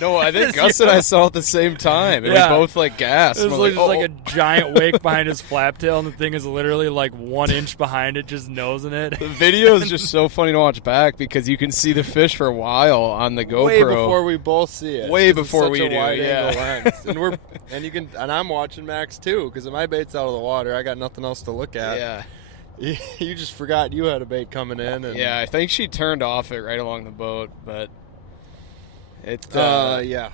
No, I think Gus and I saw it at the same time, and we both like gasped. It was like a giant wake behind his flap tail, and the thing is literally like 1 inch behind it, just nosing it. The video is just so funny to watch back because you can see the fish for a while on the GoPro. Way before we both see it. Way before we do. Wide angle lens. And I'm watching Max too because my bait's out of the water. I got nothing else to look at. Yeah. You just forgot you had a bait coming in. And yeah, I think she turned off it right along the boat, but. Yeah,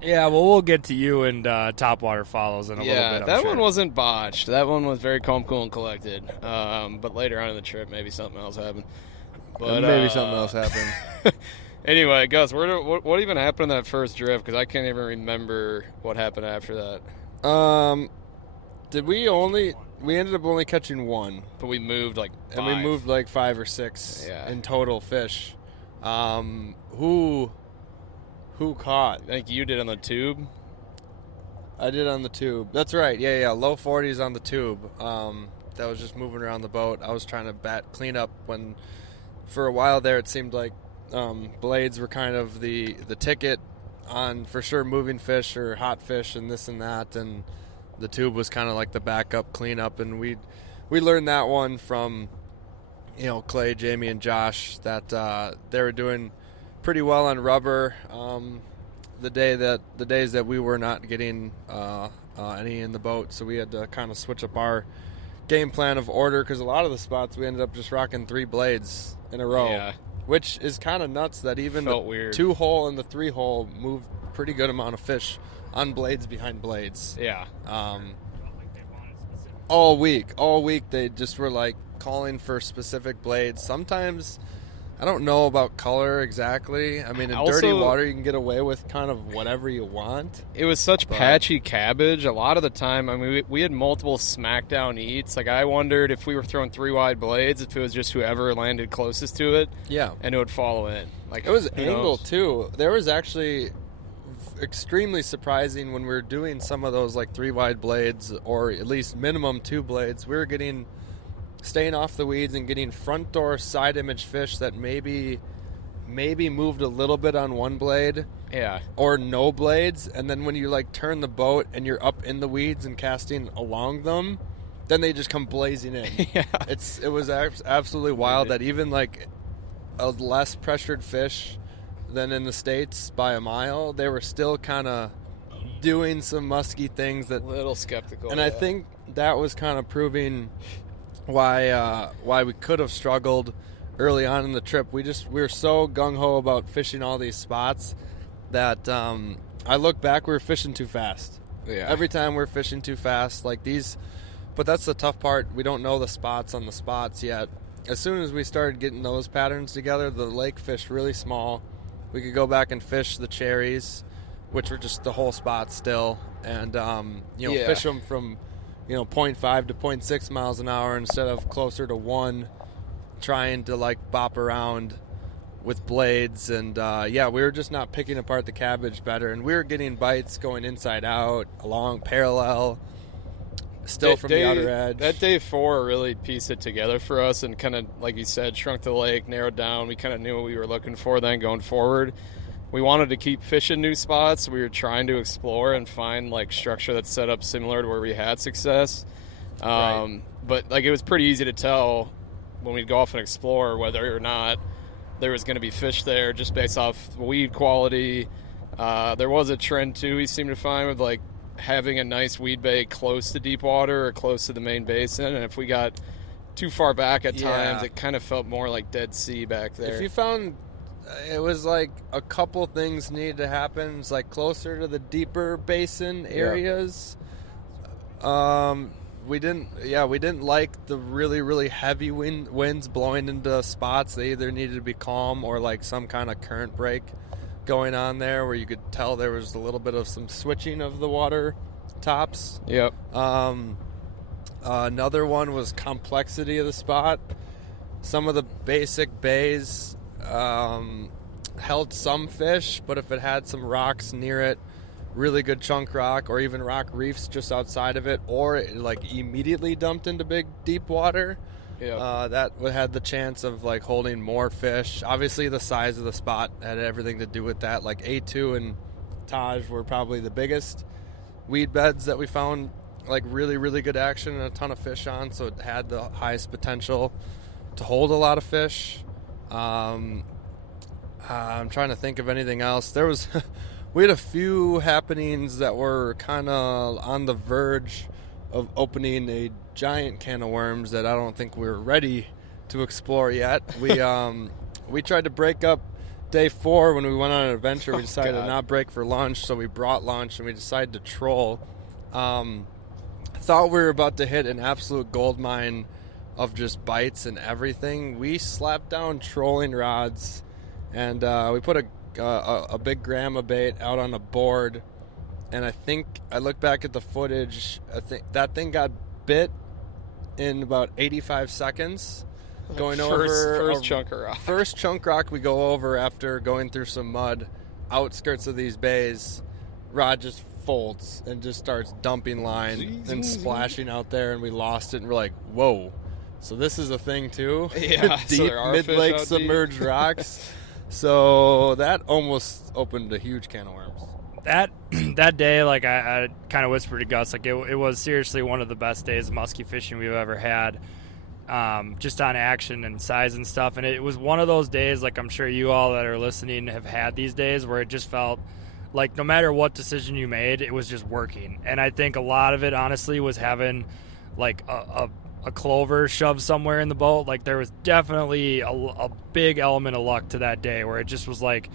well, we'll get to you, and Topwater follows in a little bit. Yeah, that one wasn't botched. That one was very calm, cool, and collected. But later on in the trip, maybe something else happened. Anyway, Gus, what even happened in that first drift? Because I can't even remember what happened after that. We ended up only catching one, but we moved like 5. And we moved like 5 or 6 in total fish. Who caught? I think you did on the tube. I did on the tube. That's right. Yeah. Low 40s on the tube. That was just moving around the boat. I was trying to clean up when, for a while there, it seemed like blades were kind of the ticket on for sure moving fish or hot fish and this and that, and the tube was kind of like the backup cleanup. And we learned that one from Clay, Jamie, and Josh that they were doing pretty well on rubber the days that we were not getting any in the boat, so we had to kind of switch up our game plan of order because a lot of the spots we ended up just rocking 3 blades in a row, which is kind of nuts that even the 2-hole and the 3-hole moved pretty good amount of fish on blades behind blades. All week they just were like calling for specific blades. Sometimes I don't know about color exactly. I mean, in dirty water, you can get away with kind of whatever you want. It was such patchy cabbage. A lot of the time, I mean, we had multiple smackdown eats. Like, I wondered if we were throwing 3 wide blades, if it was just whoever landed closest to it. Yeah. And it would follow in. Like, it was angle, too. There was actually extremely surprising when we were doing some of those, like, 3 wide blades, or at least minimum 2 blades. We were staying off the weeds and getting front door side image fish that maybe moved a little bit on one blade, or no blades, and then when you like turn the boat and you're up in the weeds and casting along them, then they just come blazing in. It was absolutely wild that even like a less pressured fish than in the States by a mile, they were still kind of doing some musky things that a little skeptical. And I think that was kind of proving why we could have struggled early on in the trip. We were so gung-ho about fishing all these spots that I look back, we were fishing too fast. Every time we're fishing too fast like these. But that's the tough part. We don't know the spots on the spots yet. As soon as we started getting those patterns together, the lake fished really small. We could go back and fish the cherries, which were just the whole spot still, and fish them from 0.5 to 0.6 miles an hour instead of closer to 1, trying to like bop around with blades. And we were just not picking apart the cabbage better, and we were getting bites going inside out along parallel still from the outer edge. That day 4 really pieced it together for us and kind of, like you said, shrunk the lake, narrowed down. We kind of knew what we were looking for then going forward. We wanted to keep fishing new spots. We were trying to explore and find like structure that's set up similar to where we had success. But like it was pretty easy to tell when we'd go off and explore whether or not there was going to be fish there just based off weed quality. There was a trend too we seemed to find with like having a nice weed bay close to deep water or close to the main basin. And if we got too far back at times, it kind of felt more like Dead Sea back there. If you found... It was like a couple things needed to happen. It's like closer to the deeper basin areas. We didn't like the really, really heavy winds blowing into spots. They either needed to be calm or like some kind of current break going on there where you could tell there was a little bit of some switching of the water tops. Yep. Another one was complexity of the spot. Some of the basic bays held some fish, but if it had some rocks near it, really good chunk rock, or even rock reefs just outside of it, or it like immediately dumped into big deep water, that had the chance of like holding more fish. Obviously the size of the spot had everything to do with that. Like A2 and Taj were probably the biggest weed beds that we found like really, really good action and a ton of fish on, so it had the highest potential to hold a lot of fish. I'm trying to think of anything else. There was we had a few happenings that were kind of on the verge of opening a giant can of worms that I don't think we were ready to explore yet. We tried to break up day 4 when we went on an adventure. We decided to not break for lunch, so we brought lunch and we decided to troll. Thought we were about to hit an absolute gold mine of just bites and everything. We slapped down trolling rods and we put a big grandma bait out on a board, and I think I look back at the footage, I think that thing got bit in about 85 seconds going first chunk of rock. First chunk rock we go over after going through some mud, outskirts of these bays. Rod just folds and just starts dumping line and splashing out there, and we lost it, and we're like, whoa, so this is a thing too? Yeah. Deep mid-lake submerged rocks. So that almost opened a huge can of worms. That day, like I kind of whispered to Gus, like it was seriously one of the best days of musky fishing we've ever had, just on action and size and stuff. And it was one of those days, like I'm sure you all that are listening have had these days, where it just felt like no matter what decision you made, it was just working. And I think a lot of it, honestly, was having like a clover shoved somewhere in the boat. Like there was definitely a big element of luck to that day, where it just was like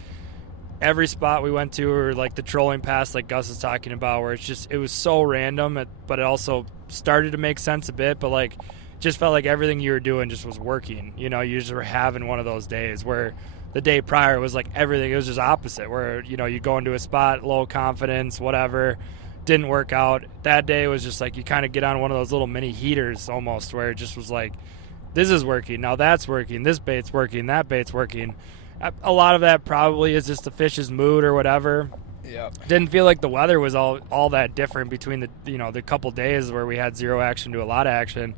every spot we went to, or like the trolling pass like Gus is talking about, where it was so random, but it also started to make sense a bit, but like just felt like everything you were doing just was working. You know, you just were having one of those days where the day prior was like everything, it was just opposite, where, you know, you go into a spot, low confidence, whatever, didn't work out. That day was just like you kind of get on one of those little mini heaters almost, where it just was like, this is working, now that's working, this bait's working, that bait's working. A lot of that probably is just the fish's mood or whatever. Yeah. Didn't feel like the weather was all that different between the couple days where we had zero action to a lot of action.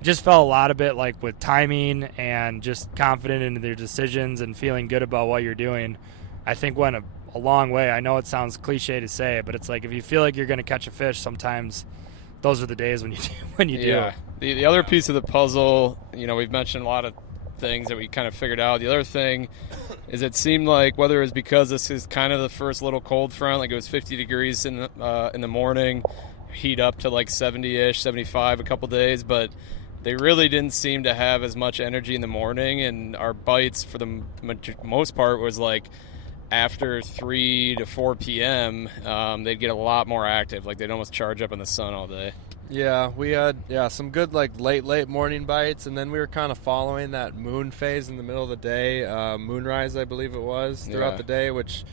It just felt a lot of it like with timing and just confident in their decisions and feeling good about what you're doing. I think went a long way. I know it sounds cliche to say, but it's like if you feel like you're going to catch a fish, sometimes those are the days when you do. The other piece of the puzzle, you know, we've mentioned a lot of things that we kind of figured out. The other thing is it seemed like, whether it was because this is kind of the first little cold front, like it was 50 degrees in the morning, heat up to like 70-ish, 75 a couple days, but they really didn't seem to have as much energy in the morning, and our bites for the most part was like after 3 to 4 p.m. They'd get a lot more active, like they'd almost charge up in the sun all day. Yeah, we had some good like late morning bites, and then we were kind of following that moon phase in the middle of the day, moonrise I believe it was, throughout the day, which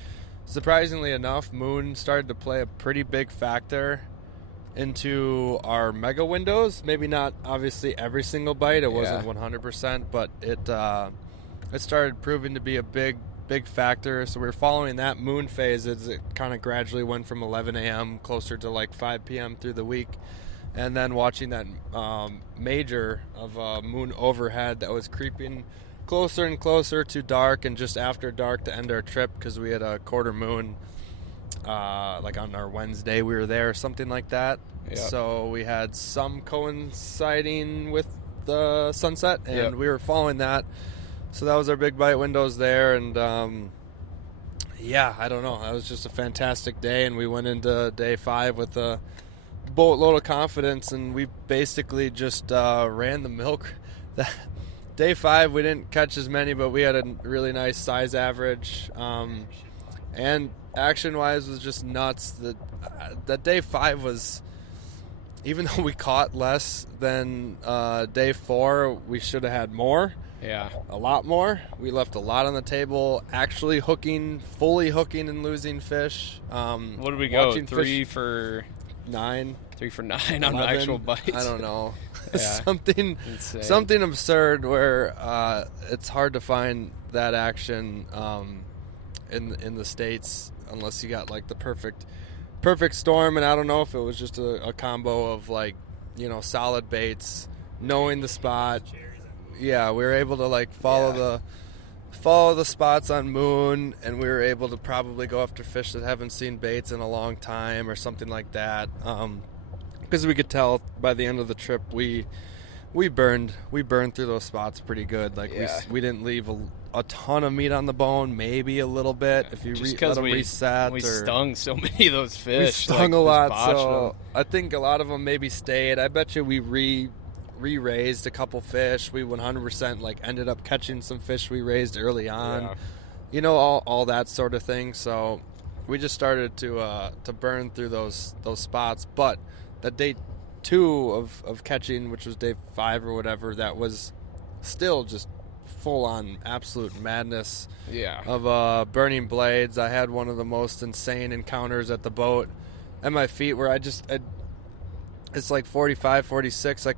surprisingly enough, moon started to play a pretty big factor into our mega windows. Maybe not obviously every single bite, it wasn't 100%, but it started proving to be a big factor. So we were following that moon phase as it kind of gradually went from 11 a.m. closer to like 5 p.m. through the week. And then watching that major of moon overhead that was creeping closer and closer to dark, and just after dark to end our trip, because we had a quarter moon like on our Wednesday we were there, something like that. Yep. So we had some coinciding with the sunset, and we were following that. So that was our big bite windows there, and I don't know. That was just a fantastic day, and we went into day 5 with a boatload of confidence, and we basically just ran the milk. Day 5 we didn't catch as many, but we had a really nice size average, and action wise was just nuts. That day 5 was, even though we caught less than day 4, we should have had more. Yeah. a lot more. We left a lot on the table, actually fully hooking and losing fish. What did we go? Watching 3 fish- for 9. 3 for 9 on 11, actual bites. I don't know. Yeah. Something absurd where it's hard to find that action in the States unless you got like the perfect storm. And I don't know if it was just a combo of like, solid baits, knowing the spot. Yeah, we were able to like follow the spots on Moon, and we were able to probably go after fish that haven't seen baits in a long time or something like that. Because we could tell by the end of the trip we burned through those spots pretty good. Like we didn't leave a ton of meat on the bone, maybe a little bit if you let them reset. We stung so many of those fish. We stung a lot, so them. I think a lot of them maybe stayed. I bet you we re-raised a couple fish. We 100% like ended up catching some fish we raised early on. Yeah. All that sort of thing. So we just started to burn through those spots. But that day 2 of catching, which was day 5 or whatever, that was still just full on absolute madness. Yeah. Of burning blades. I had one of the most insane encounters at the boat at my feet where it's like 45, 46. I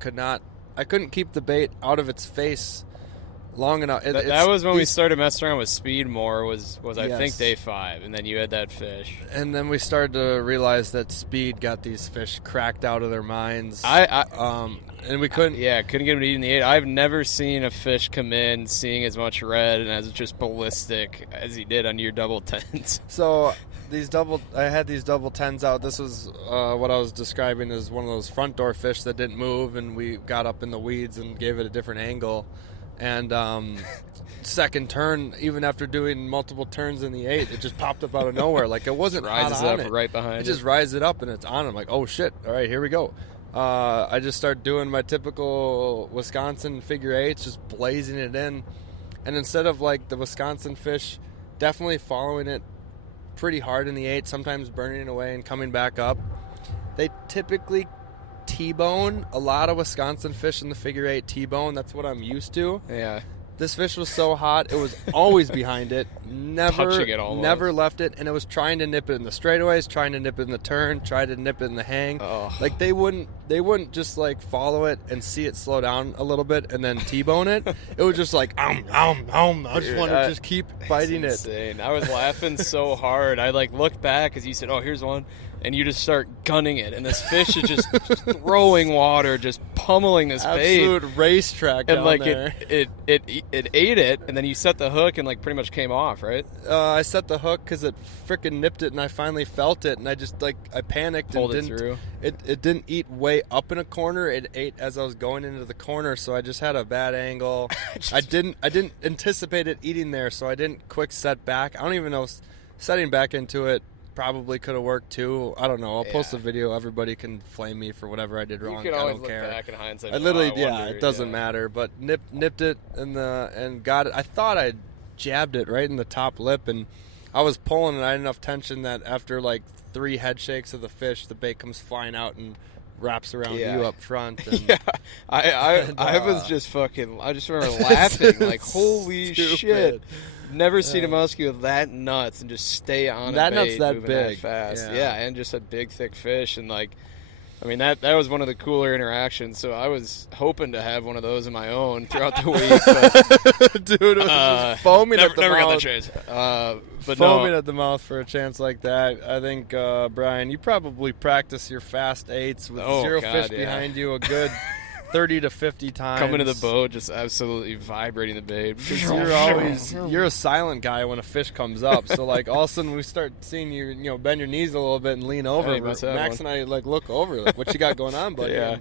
couldn't keep the bait out of its face long enough. That was when we started messing around with speed more. Was I think day 5, and then you had that fish. And then we started to realize that speed got these fish cracked out of their minds. And we couldn't. Couldn't get him to eat in the 8. I've never seen a fish come in seeing as much red and as just ballistic as he did on your double 10s. So I had these double 10s out. This was what I was describing as one of those front door fish that didn't move, and we got up in the weeds and gave it a different angle. And second turn, even after doing multiple turns in the 8, it just popped up out of nowhere. Like it wasn't rises on up it. Right behind it. Just rises it up and it's on. I'm like, oh shit! All right, here we go. I just start doing my typical Wisconsin figure 8s, just blazing it in. And instead of like the Wisconsin fish, definitely following it pretty hard in the 8, sometimes burning it away and coming back up, they typically T-bone. A lot of Wisconsin fish in the figure 8 T-bone. That's what I'm used to. Yeah. This fish was so hot, it was always behind it. Touching it almost. Never left it, and it was trying to nip it in the straightaways, trying to nip it in the turn, trying to nip it in the hang. Oh. Like they wouldn't just like follow it and see it slow down a little bit and then T-bone it. It was just like I just want to just keep biting it. Insane. I was laughing so hard. I like looked back as you said, "Oh, here's one." And you just start gunning it, and this fish is just throwing water, just pummeling this bait. Absolute racetrack down and like there. it ate it, and then you set the hook and like pretty much came off, right? I set the hook because it freaking nipped it, and I finally felt it, and I just I panicked Pulled and it through. It didn't eat way up in a corner. It ate as I was going into the corner, so I just had a bad angle. I didn't anticipate it eating there, so I didn't quick set back. I don't even know setting back into it. Probably could have worked too. I don't know. I'll post a video. Everybody can flame me for whatever I did wrong. You can always I don't look care. back in hindsight. I literally, wonder, it doesn't matter. But nipped it and got it. I thought I jabbed it right in the top lip, and I was pulling, and I had enough tension that after like 3 head shakes of the fish, the bait comes flying out and wraps around you up front. And, yeah, I was just fucking. I just remember laughing like, holy shit. Never seen a muskie with that nuts and just stay on that a nuts bait that moving big. that fast. Yeah. Yeah, and just a big thick fish, and like, I mean that was one of the cooler interactions. So I was hoping to have one of those of my own throughout the week. But, dude, it was just foaming at the never mouth. got the chance. But foaming no. at the mouth for a chance like that. I think Brian, you probably practice your fast 8s with zero fish behind you a good 30 to 50 times. Coming to the boat, just absolutely vibrating the bait. You're a silent guy when a fish comes up. So like all of a sudden we start seeing you, bend your knees a little bit and lean over. Hey, Max one. and I like look over, like what you got going on, buddy? Yeah.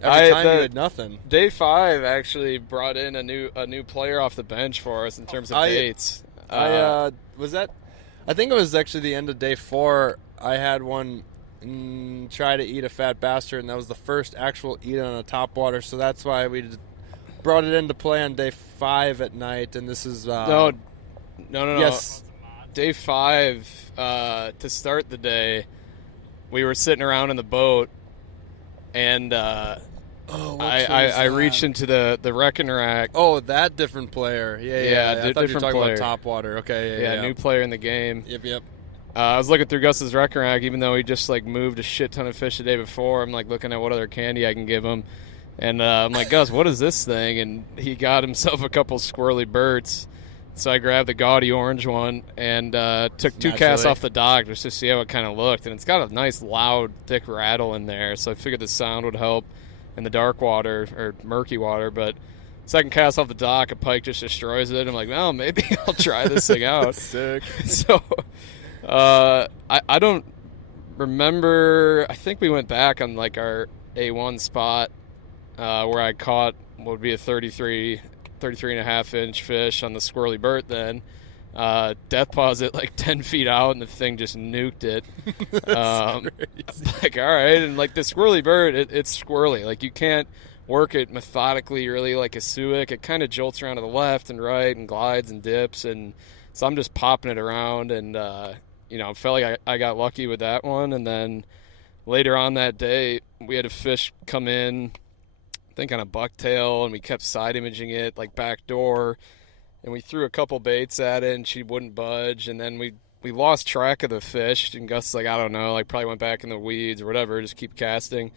Every time you had nothing. Day 5 actually brought in a new player off the bench for us in terms of baits. I think it was actually the end of day 4. I had one try to eat a fat bastard, and that was the first actual eat on a topwater, so that's why we brought it into play on day 5 at night. And this is no. Yes, day 5 to start the day, we were sitting around in the boat, and Oh, what I reached into the wrecking rack. Oh, that different player. Yeah. I thought you were different talking player. about Topwater. Okay, yeah. New player in the game. Yep. I was looking through Gus's wrecking rack, even though he just like moved a shit ton of fish the day before. I'm like looking at what other candy I can give him, and I'm like, Gus, what is this thing? And he got himself a couple squirrely birds. So I grabbed the gaudy orange one and took two casts off the dock just to see how it kind of looked. And it's got a nice, loud, thick rattle in there. So I figured the sound would help in the dark water or murky water. But second cast off the dock, a pike just destroys it. I'm like, well, maybe I'll try this thing out. Sick. So I don't remember. I think we went back on like our A1 spot where I caught what would be a 33 and a half inch fish on the squirrely burt then. Death paws it like 10 feet out and the thing just nuked it. Like, all right. And like the squirrely burt, it's squirrely. Like you can't work it methodically really like a suic. It kind of jolts around to the left and right and glides and dips. And so I'm just popping it around and, felt like I got lucky with that one. And then later on that day, we had a fish come in, I think on a bucktail, and we kept side imaging it like back door, and we threw a couple baits at it and she wouldn't budge, and then we lost track of the fish, and Gus like, I don't know, like probably went back in the weeds or whatever, just keep casting.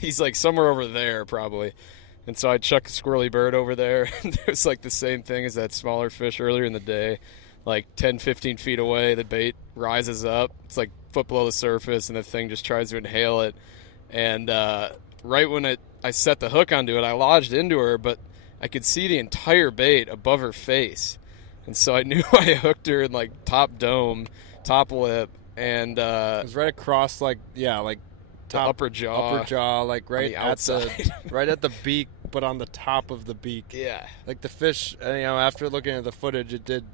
He's like somewhere over there probably, and so I chucked a squirrely bird over there, and it was like the same thing as that smaller fish earlier in the day, like 10-15 feet away. The bait rises up, it's like foot below the surface, and the thing just tries to inhale it, and right when I set the hook onto it, I lodged into her, but I could see the entire bait above her face. And so I knew I hooked her in like top dome, top lip, and it was right across like top, upper jaw, like right at right at the beak, but on the top of the beak. Yeah. Like the fish, after looking at the footage, it did,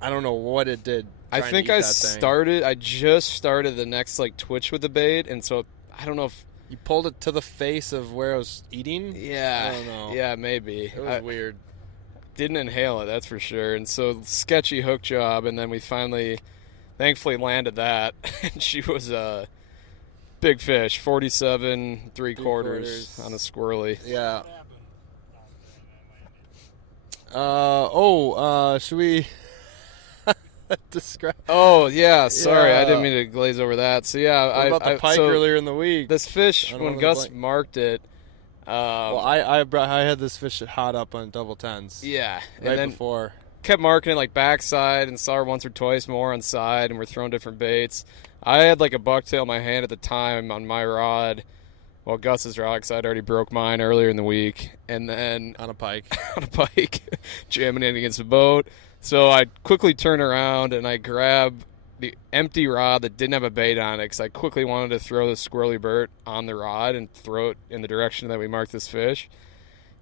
I don't know what it did. I think I just started the next like twitch with the bait, and so I don't know if you pulled it to the face of where I was eating? Yeah. I don't know. Yeah, maybe. It was weird. Didn't inhale it, that's for sure. And so, sketchy hook job, and then we finally, thankfully, landed that. And she was a big fish, 47 3/4 on a squirrely. Yeah. Should we describe? Oh, yeah, sorry. Yeah. I didn't mean to glaze over that. So, yeah. What about the pike earlier in the week? This fish, when Gus marked it. I had this fish hot up on double tens. Yeah. Right and then before. Kept marking it like backside and saw her once or twice more on side, and we're throwing different baits. I had like a bucktail in my hand at the time on my rod. Well, Gus's rod, because I'd already broke mine earlier in the week. And then on a pike. Jamming in against the boat. So I quickly turn around and I grab the empty rod that didn't have a bait on it, because I quickly wanted to throw the squirrely burt on the rod and throw it in the direction that we marked this fish.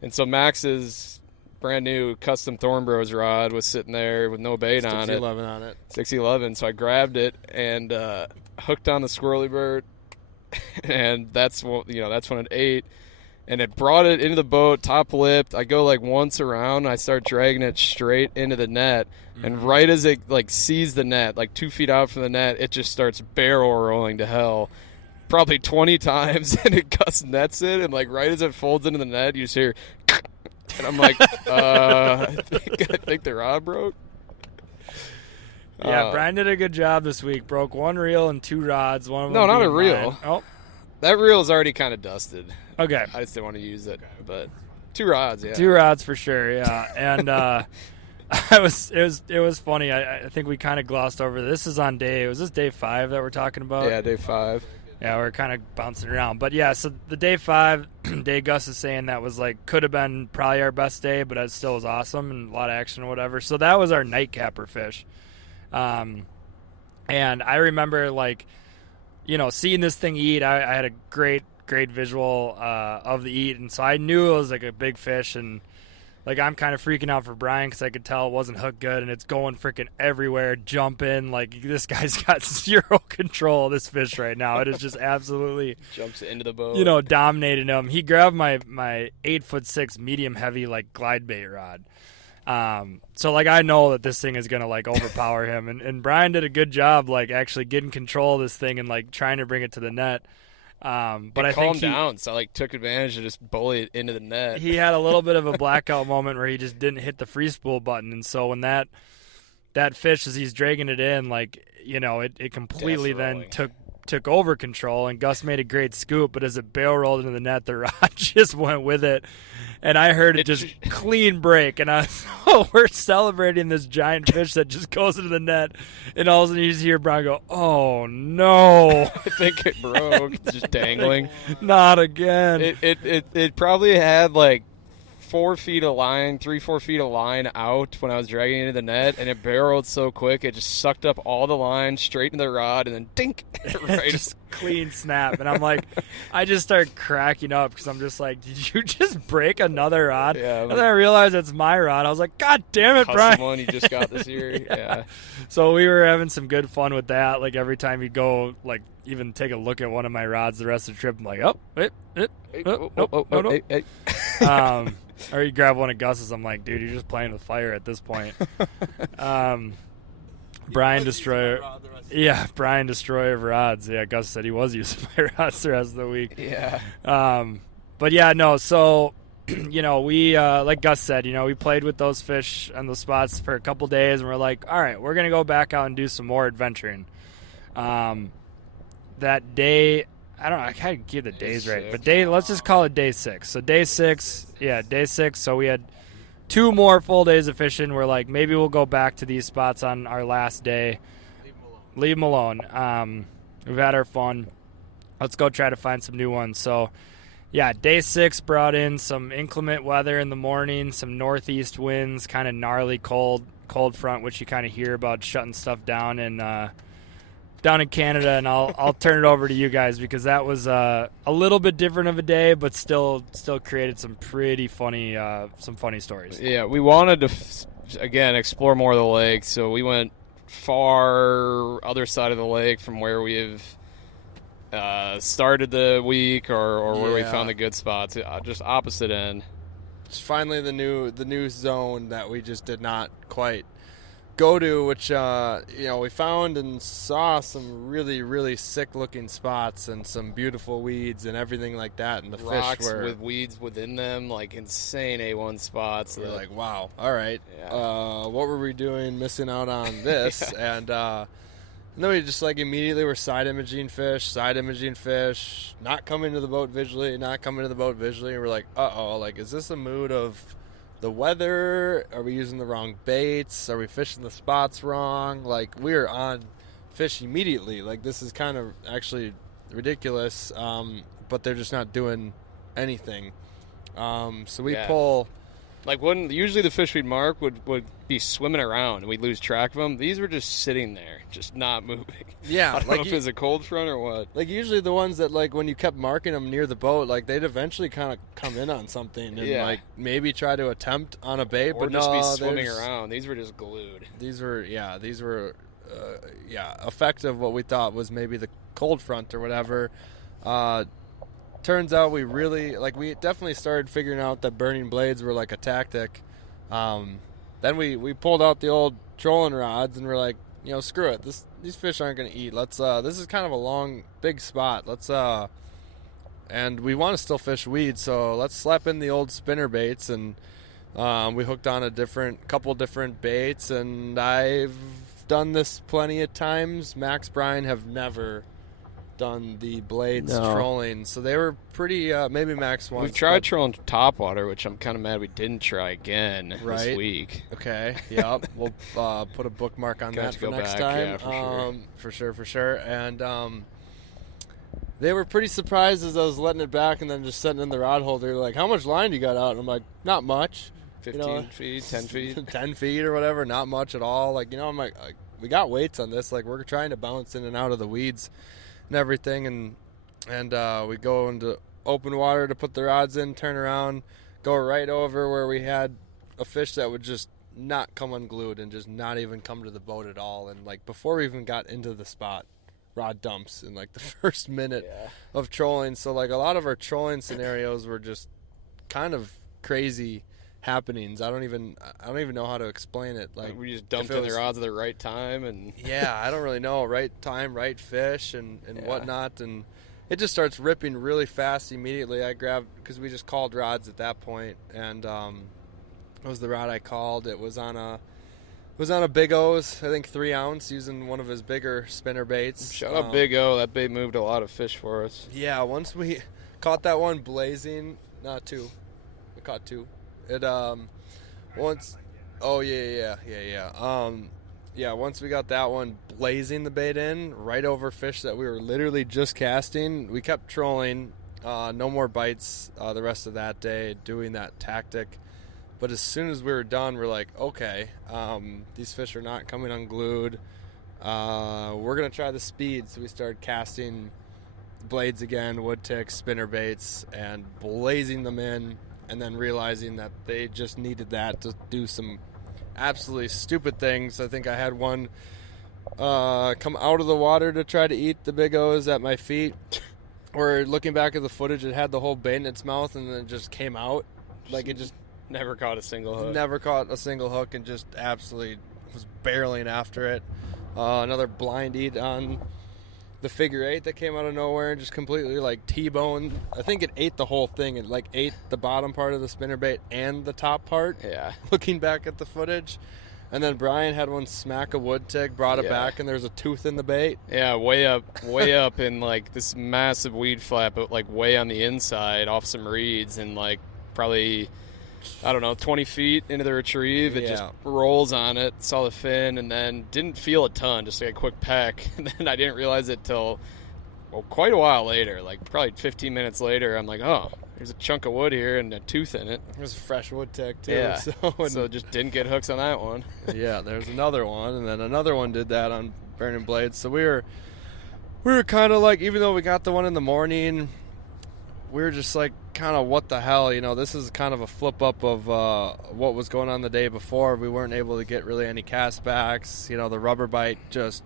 And so Max's brand new custom Thornbros rod was sitting there with no bait on it. 611 on it. 611. So I grabbed it and hooked on the squirrely burt, and that's when it ate. And it brought it into the boat, top lipped. I go like once around, and I start dragging it straight into the net. Mm-hmm. And right as it like sees the net, like 2 feet out from the net, it just starts barrel rolling to hell, probably 20 times, and it Gus nets it. And like right as it folds into the net, you just hear, and I'm like, I think the rod broke. Yeah, Brian did a good job this week. Broke one reel and two rods. One of them. No, not a being reel. mine. Oh, that reel is already kind of dusted. Okay. I just didn't want to use it, but 2 rods, yeah. 2 rods for sure, yeah. And it was funny. I think we kind of glossed over. This is on was this day 5 that we're talking about? Yeah, day 5. Yeah, we're kind of bouncing around. But yeah, so the day 5 day Gus is saying that was like could have been probably our best day, but it still was awesome and a lot of action or whatever. So that was our nightcapper fish. And I remember like, seeing this thing eat. I had a great visual of the eat, and so I knew it was like a big fish, and like I'm kind of freaking out for Brian because I could tell it wasn't hooked good, and it's going freaking everywhere, jumping. Like this guy's got zero control of this fish right now. It is just absolutely jumps into the boat, dominating him. He grabbed my 8'6" medium heavy like glide bait rod. So like I know that this thing is gonna like overpower him, and Brian did a good job like actually getting control of this thing and like trying to bring it to the net. But I think calmed down, so I like took advantage of just bully it into the net. He had a little bit of a blackout moment where he just didn't hit the free spool button, and so when that fish, as he's dragging it in, like, you know, it completely then took over control, and Gus made a great scoop, but as it barrel rolled into the net, the rod just went with it, and I heard it just clean break, and we're celebrating this giant fish that just goes into the net, and all of a sudden you just hear Brian go, "Oh no!" I think it broke, just dangling. Not again. It probably had like 4 feet of line, 3-4 feet of line out when I was dragging it into the net, and it barreled so quick it just sucked up all the line straight into the rod, and then dink, right, just clean snap. And I'm like, I just start cracking up because I'm just like, did you just break another rod? Yeah. And then I realized it's my rod. I was like, God damn it, Brian! One you just got this year. Yeah. So we were having some good fun with that. Like every time you go, like even take a look at one of my rods the rest of the trip, I'm like, or you grab one of Gus's, I'm like, dude, you're just playing with fire at this point. Brian Destroyer of rods. Yeah, Gus said he was using my rods the rest of the week. Yeah. But yeah, no, so, you know, we, like Gus said, you know, we played with those fish on those spots for a couple days, and we're like, all right, we're going to go back out and do some more adventuring. That day, I don't know, I can't keep the days right, but let's just call it day 6. So day 6, so we had 2 more full days of fishing. We're like, maybe we'll go back to these spots on our last day. Leave them alone. We've had our fun. Let's go try to find some new ones. So, yeah, day 6 brought in some inclement weather in the morning, some northeast winds, kind of gnarly cold front, which you kind of hear about shutting stuff down down in Canada, and I'll turn it over to you guys because that was a little bit different of a day, but still created some pretty funny stories. Yeah, we wanted to again explore more of the lake, so we went far other side of the lake from where we've started the week or where we found the good spots. Just opposite end. It's finally the new zone that we just did not quite go to, which we found and saw some really, really sick looking spots and some beautiful weeds and everything like that, and the rocks fish were with weeds within them, like insane A1 spots. We're like, wow, all right, what were we doing missing out on this? And then we just like immediately were side imaging fish, not coming to the boat visually, and we're like, like, is this a mood of the weather? Are we using the wrong baits? Are we fishing the spots wrong? Like, we're on fish immediately. Like, this is kind of actually ridiculous, but they're just not doing anything. So we pull. Like, when usually the fish we'd mark would be swimming around and we'd lose track of them. These were just sitting there, just not moving. Yeah. I don't know if it's a cold front or what. Like, usually the ones that, like, when you kept marking them near the boat, like, they'd eventually kind of come in on something and, like, maybe try to attempt on a bait. Or but just no, be swimming around. These were just glued. These were effective. What we thought was maybe the cold front or whatever. Turns out we definitely started figuring out that burning blades were like a tactic. Then we pulled out the old trolling rods and we're like, screw it. These fish aren't going to eat. Let's this is kind of a long, big spot. Let's and we want to still fish weeds, so let's slap in the old spinner baits, and we hooked on couple different baits, and I've done this plenty of times. Max, Brian have never done the blades trolling, so they were pretty maybe Max once. We've tried trolling topwater, which I'm kind of mad we didn't try again this week. Okay, yep. We'll put a bookmark on that for next time. Yeah, for sure. And they were pretty surprised as I was letting it back and then just setting in the rod holder. They're like, how much line do you got out? And I'm like, not much. 15 feet, 10 feet. 10 feet or whatever, not much at all. Like, I'm like, we got weights on this. Like, we're trying to bounce in and out of the weeds and everything, and we go into open water to put the rods in, turn around, go right over where we had a fish that would just not come unglued and just not even come to the boat at all. And like, before we even got into the spot, rod dumps in like the first minute of trolling. So like, a lot of our trolling scenarios were just kind of crazy happenings. I don't even know how to explain it. Like, we just dumped in the rods at the right time, and I don't really know. Right time, right fish, and whatnot. And it just starts ripping really fast immediately. I grabbed, because we just called rods at that point, and it was the rod I called. It was on a Big O's, I think 3 ounce, using one of his bigger spinner baits. Shout out Big O. That bait moved a lot of fish for us. Yeah, once we caught that one blazing, not 2. We caught 2. It once. Oh yeah. Once we got that one blazing the bait in right over fish that we were literally just casting, we kept trolling. No more bites the rest of that day doing that tactic. But as soon as we were done, we're like, okay, these fish are not coming unglued. We're going to try the speed. So we started casting blades again, wood ticks, spinner baits, and blazing them in, and then realizing that they just needed that to do some absolutely stupid things. I think I had one come out of the water to try to eat the Big O's at my feet. Or looking back at the footage, it had the whole bait in its mouth, and then it just came out. Like it just... Never caught a single hook. Never caught a single hook, and just absolutely was barreling after it. Another blind eat on the figure 8 that came out of nowhere and just completely like T-boned. I think it ate the whole thing. It like ate the bottom part of the spinnerbait and the top part. Yeah. Looking back at the footage. And then Brian had one smack a wood tick, brought it back, and there's a tooth in the bait. Yeah, way up in like this massive weed flat, but like way on the inside off some reeds, and like probably, I don't know, 20 feet into the retrieve. It just rolls on it, saw the fin, and then didn't feel a ton, just like a quick peck. And then I didn't realize it till, quite a while later, like probably 15 minutes later. I'm like, oh, there's a chunk of wood here and a tooth in it. There's a fresh wood tick, too. Yeah, so just didn't get hooks on that one. Yeah, there's another one, and then another one did that on Burning Blades. So we were kind of like, even though we got the one in the morning, we were just like, kind of what the hell, this is kind of a flip up of what was going on the day before. We weren't able to get really any cast backs. The rubber bite just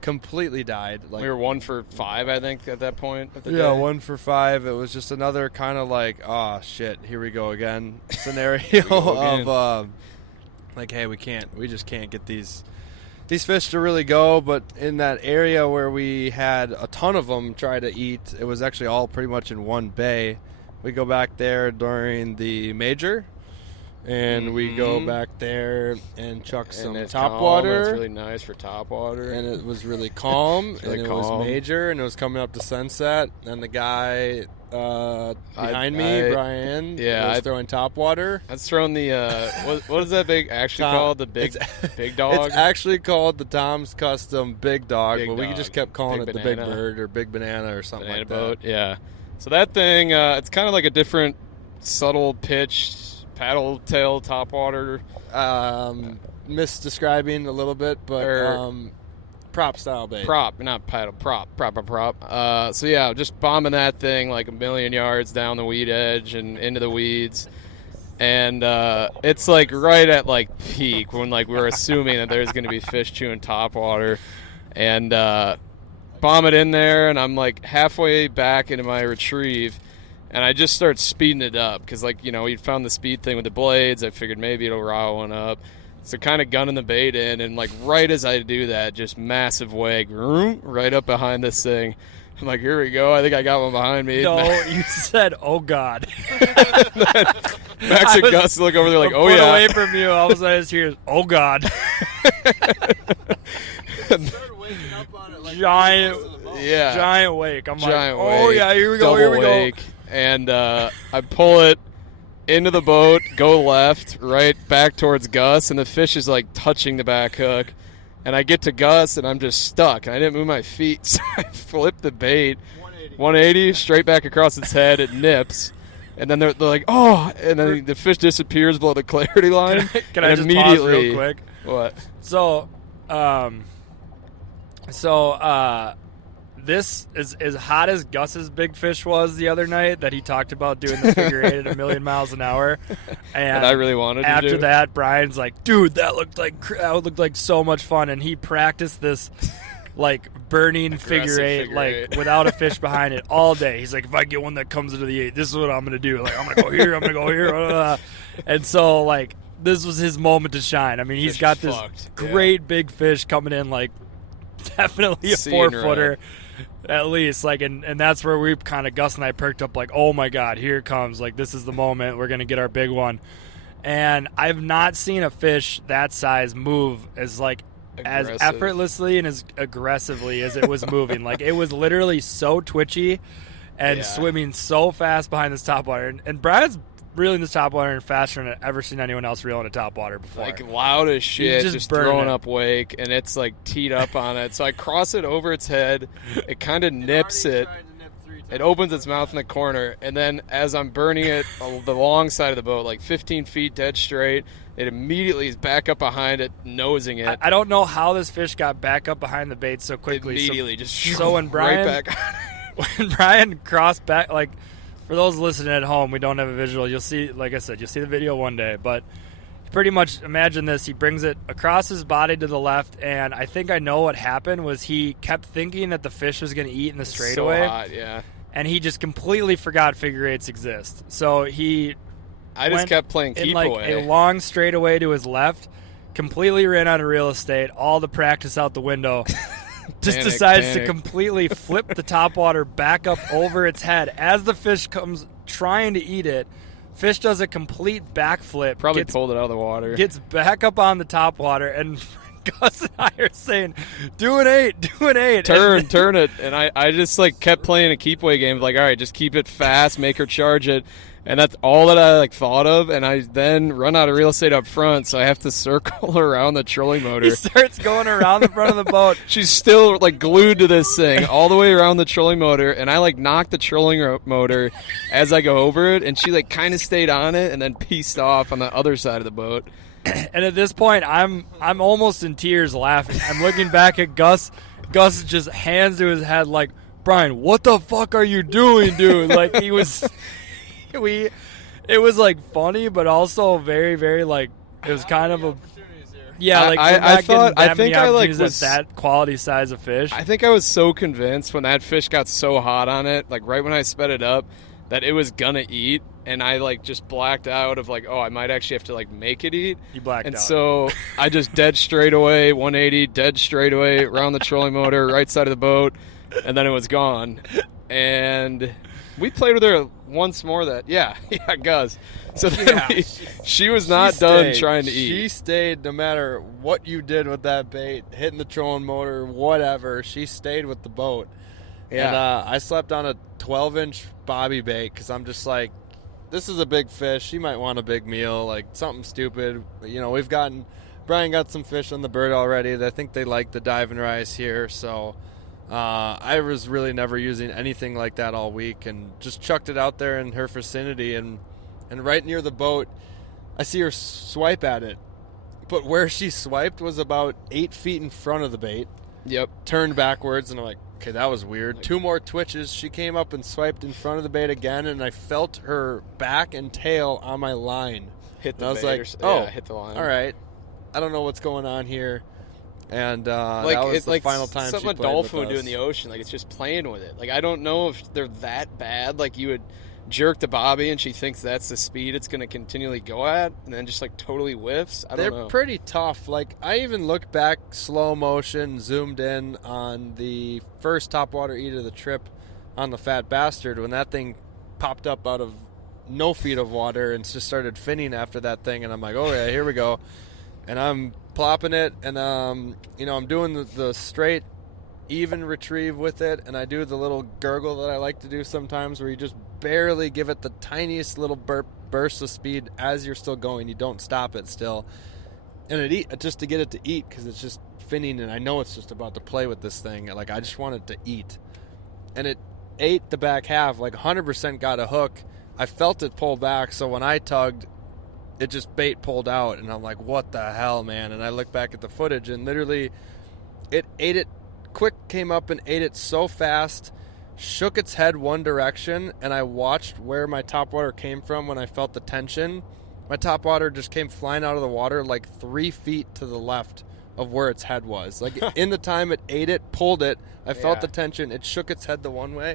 completely died. Like, we were 1 for 5, I think, at that point. Yeah, 1 for 5. It was just another kind of like, oh shit, here we go again scenario of like, hey, we just can't get these fish to really go. But in that area where we had a ton of them try to eat, it was actually all pretty much in one bay. We go back there during the major, and we go back there and chuck some top water. It's really nice for top water. And it was really calm, really and calm. It was major, and it was coming up to sunset. And the guy behind me, Brian, was throwing top water. I was throwing the, what is that big actually called? The big dog? It's actually called the Tom's Custom Big Dog, but we just kept calling it the Big Bird or Big Banana or something like that. Boat, yeah. So that thing, it's kind of like a different subtle pitch paddle tail topwater. Misdescribing a little bit, but prop style bait. Prop, not paddle, prop. So yeah, just bombing that thing like a million yards down the weed edge and into the weeds. And it's like right at like peak when like we're assuming that there's going to be fish chewing topwater. And bomb it in there, and I'm like halfway back into my retrieve, and I just start speeding it up because, like, we found the speed thing with the blades. I figured maybe it'll rile one up, so kind of gunning the bait in, and like right as I do that, just massive wag right up behind this thing. I'm like, here we go. I think I got one behind me. No, you said, oh God. Max and Gus look over there like, oh yeah. Away from you, all of a sudden I just hear, oh God. Giant wake. I'm giant like, oh wake, yeah, here we go. And I pull it into the boat, go left, right back towards Gus, and the fish is like touching the back hook. And I get to Gus, and I'm just stuck. And I didn't move my feet, so I flip the bait 180 straight back across its head. It nips. And then they're like, oh, and then the fish disappears below the clarity line. Can I just pause real quick? What? So, this is as hot as Gus's big fish was the other night that he talked about doing the figure 8 at 1,000,000 miles an hour. And I really wanted to after do. that, Brian's like, dude, that looked like so much fun. And he practiced this like burning figure 8 like without a fish behind it all day. He's like, if I get one that comes into the 8, this is what I'm going to do. Like, I'm going to go here, I'm going to go here. And so, like, this was his moment to shine. I mean, he's got this great big fish coming in, like, definitely a 4-footer. Right. At least, like, and that's where we kind of, Gus and I perked up, like, oh my God, here it comes. Like, this is the moment. We're going to get our big one. And I've not seen a fish that size move as, like, as effortlessly and as aggressively as it was moving. Like, it was literally so twitchy and swimming so fast behind this topwater. And Brian's reeling this topwater and faster than I've ever seen anyone else reel in a topwater before. Like, loud as shit, just throwing it up wake, and it's, like, teed up on it. So I cross it over its head. It kind of nips it. It opens its mouth in the corner, and then as I'm burning it the long side of the boat, like 15 feet dead straight, it immediately is back up behind it, nosing it. I don't know how this fish got back up behind the bait so quickly. Immediately, So when Brian, right back when Brian crossed back, like, for those listening at home, we don't have a visual. You'll see, like I said, you'll see the video one day. But pretty much imagine this. He brings it across his body to the left, and I think I know what happened was he kept thinking that the fish was going to eat in the straightaway. So hot, yeah. And he just completely forgot figure eights exist. So I just kept playing keep in like away. A long straightaway to his left, completely ran out of real estate, all the practice out the window. Just decides to completely flip the topwater back up over its head as the fish comes trying to eat it. Fish does a complete backflip. Probably pulled it out of the water. Gets back up on the topwater, and Gus and I are saying, do an 8, do an 8. Turn it. And I just, like, kept playing a keep away game. Like, all right, just keep it fast, make her charge it. And that's all that I, like, thought of. And I then run out of real estate up front, so I have to circle around the trolling motor. He starts going around the front of the boat. She's still, like, glued to this thing all the way around the trolling motor. And I, like, knocked the trolling motor as I go over it. And she, like, kind of stayed on it and then pieced off on the other side of the boat. And at this point, I'm almost in tears laughing. I'm looking back at Gus. Gus just hands to his head like, Brian, what the fuck are you doing, dude? Like, he was... It was, like, funny, but also very, very, like, it was kind of a... Yeah, like, I think I, like, was that quality size of fish. I think I was so convinced when that fish got so hot on it, like, right when I sped it up, that it was gonna eat, and I, like, just blacked out of, like, oh, I might actually have to, like, make it eat. You blacked out. And so I just dead straight away, 180, dead straight away, around the trolling motor, right side of the boat, and then it was gone. And we played with her once more Gus. So then she was not done trying to eat. She stayed no matter what you did with that bait, hitting the trolling motor, whatever. She stayed with the boat. Yeah. And I slept on a 12-inch bobby bait because I'm just like, this is a big fish. She might want a big meal, like something stupid. You know, Brian got some fish on the bird already. I think they like the diving rice here. So I was really never using anything like that all week and just chucked it out there in her vicinity. And right near the boat, I see her swipe at it. But where she swiped was about 8 feet in front of the bait. Yep. Turned backwards, and I'm like, okay, that was weird. 2 more twitches. She came up and swiped in front of the bait again, and I felt her back and tail on my line. Hit the I was bait like, hit the line. All right. I don't know what's going on here. And like, that was the final time she something played a dolphin would with do us. in the ocean. Like, it's just playing with it. Like, I don't know if they're that bad. Like, you would jerk the bobby and she thinks that's the speed it's going to continually go at and then just, like, totally whiffs. I don't know. They're pretty tough. Like, I even looked back slow motion, zoomed in on the first topwater eat of the trip on the Fat Bastard when that thing popped up out of no feet of water and just started finning after that thing. And I'm like, oh, yeah, here we go. And I'm plopping it, and, I'm doing the straight, even retrieve with it, and I do the little gurgle that I like to do sometimes where you just barely give it the tiniest little burst of speed as you're still going. You don't stop it still. And just to get it to eat because it's just finning, and I know it's just about to play with this thing. Like, I just want it to eat. And it ate the back half, like 100% got a hook. I felt it pull back, so when I tugged, it just bait pulled out, and I'm like, what the hell, man? And I look back at the footage, and literally it ate it quick, came up and ate it so fast, shook its head one direction, and I watched where my topwater came from when I felt the tension. My topwater just came flying out of the water like 3 feet to the left of where its head was. Like, in the time it ate it, pulled it, I felt the tension, it shook its head the one way.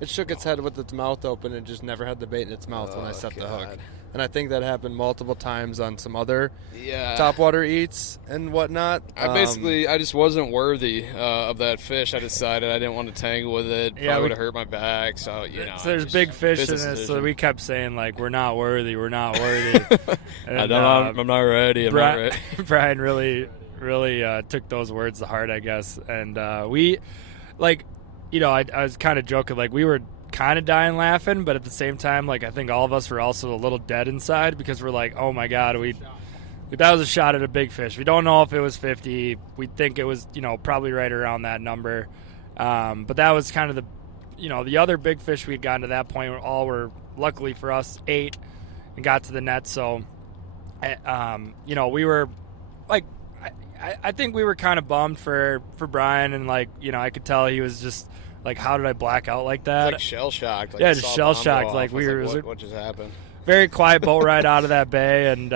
It shook its head with its mouth open and just never had the bait in its mouth when I set the hook. And I think that happened multiple times on some other Yeah. topwater eats and whatnot. I just wasn't worthy of that fish. I decided I didn't want to tangle with it. Yeah, I would have hurt my back. So, So there's big fish in business this, so decision. we kept saying, like, we're not worthy, we're not worthy. And, I'm not ready. I'm not ready. Brian really took those words to heart, I guess. And we, like, I was kind of joking, like, we were kind of dying laughing, but at the same time, like, I think all of us were also a little dead inside because we're like, oh my God, that was a shot at a big fish. We don't know if it was 50. We think it was, probably right around that number. But that was kind of the other big fish we had gotten to that point all were, luckily for us, 8 and got to the net. So, we were like, I think we were kind of bummed for Brian, and like, I could tell he was just like, how did I black out like that? Like shell shocked. Like, yeah, just shell shocked. Like, we were what just happened? Very quiet boat ride out of that bay, and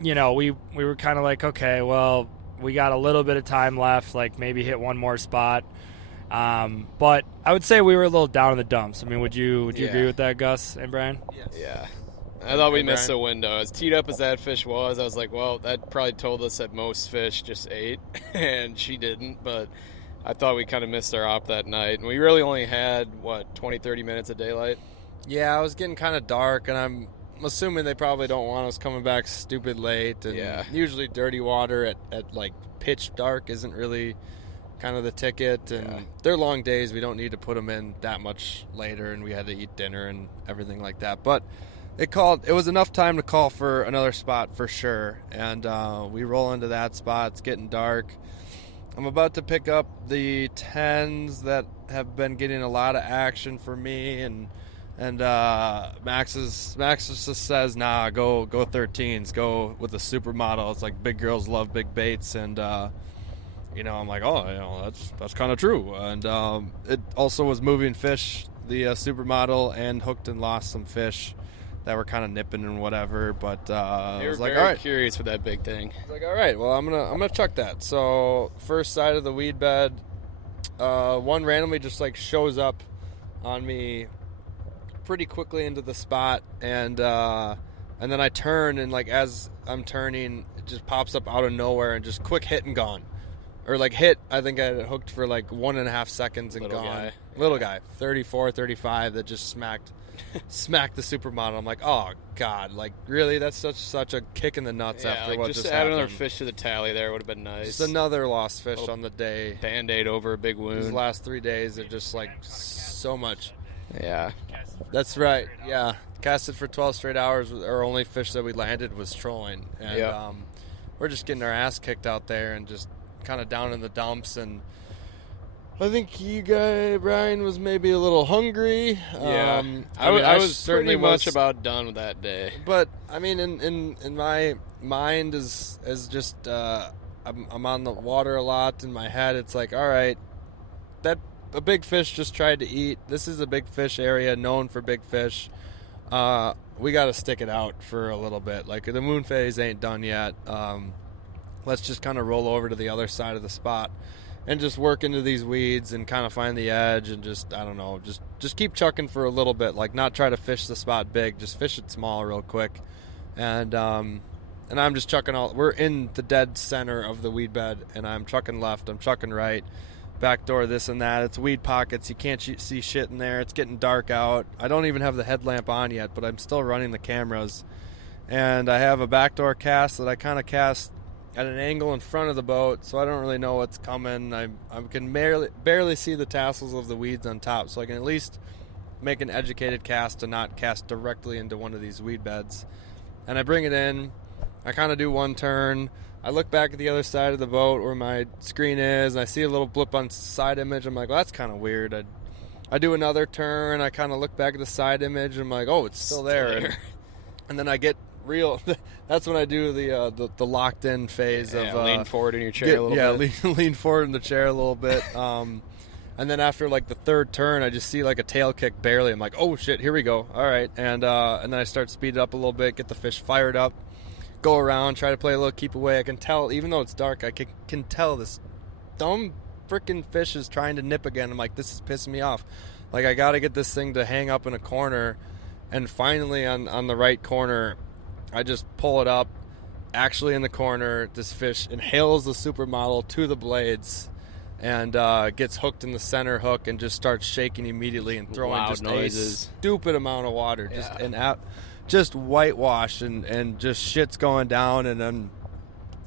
we were kind of like, okay, well, we got a little bit of time left, like maybe hit one more spot. But I would say we were a little down in the dumps. I mean, would you agree with that, Gus and Brian? Yeah. I thought we missed the window. As teed up as that fish was, I was like, well, that probably told us that most fish just ate, and she didn't. But I thought we kind of missed our op that night. And we really only had, 20, 30 minutes of daylight? Yeah, it was getting kind of dark, and I'm assuming they probably don't want us coming back stupid late. And usually dirty water at like pitch dark isn't really kind of the ticket. And they're long days. We don't need to put them in that much later, and we had to eat dinner and everything like that. But it was enough time to call for another spot for sure. And we roll into that spot. It's getting dark. I'm about to pick up the 10s that have been getting a lot of action for me, and Max just says, nah, go 13s, go with the supermodel. It's like big girls love big baits, and I'm like, oh, that's kind of true. And it also was moving fish, the supermodel, and hooked and lost some fish that were kind of nipping and whatever, but I was like, all right, curious with that big thing. I was like, all right, well, I'm gonna chuck that. So first side of the weed bed, one randomly just like shows up on me pretty quickly into the spot, and then I turn, and like as I'm turning, it just pops up out of nowhere and just quick hit and gone, or like hit. I think I had it hooked for like 1.5 seconds and Little gone. guy. Little guy, 34, 35, that just smacked the supermodel. I'm like, oh God, like really? That's such a kick in the nuts after like what just just add happened. another fish to the tally there would have been nice. Just another lost fish on the day. Band-aid over a big wound. These last 3 days are just like so much. Yeah. That's right. Yeah, casted for 12 straight hours. Our only fish that we landed was trolling, and we're just getting our ass kicked out there and just kind of down in the dumps. And I think you guy Brian was maybe a little hungry. Yeah, I was pretty much about done with that day. But I mean, in my mind is just I'm on the water a lot. In my head, it's like, all right, that a big fish just tried to eat. This is a big fish area known for big fish. We got to stick it out for a little bit. Like, the moon phase ain't done yet. Let's just kind of roll over to the other side of the spot and just work into these weeds and kind of find the edge, and just, I don't know, just keep chucking for a little bit. Like, not try to fish the spot big, just fish it small real quick. And I'm just chucking we're in the dead center of the weed bed, and I'm chucking left, I'm chucking right, backdoor this and that. It's weed pockets, you can't see shit in there. It's getting dark out. I don't even have the headlamp on yet, but I'm still running the cameras. And I have a backdoor cast that I kind of cast at an angle in front of the boat, so I don't really know what's coming. I can barely see the tassels of the weeds on top, so I can at least make an educated cast to not cast directly into one of these weed beds. And I bring it in, I kind of do one turn, I look back at the other side of the boat where my screen is, and I see a little blip on side image. I'm like, well, that's kind of weird. I do another turn, I kind of look back at the side image, and I'm like, oh, it's still there. And then I get real. That's when I do the locked in phase of lean forward in your chair a little bit. Lean forward in the chair a little bit. And then after like the third turn, I just see like a tail kick barely. I'm like, oh shit, here we go. All right, and then I start speed it up a little bit, get the fish fired up, go around, try to play a little keep away. I can tell, even though it's dark, I can tell this dumb freaking fish is trying to nip again. I'm like, this is pissing me off. Like, I got to get this thing to hang up in a corner And finally on the right corner, I just pull it up. Actually in the corner, this fish inhales the supermodel to the blades and gets hooked in the center hook and just starts shaking immediately and throwing Loud just noises. a stupid amount of water. Yeah. Just whitewashed and just shit's going down. And then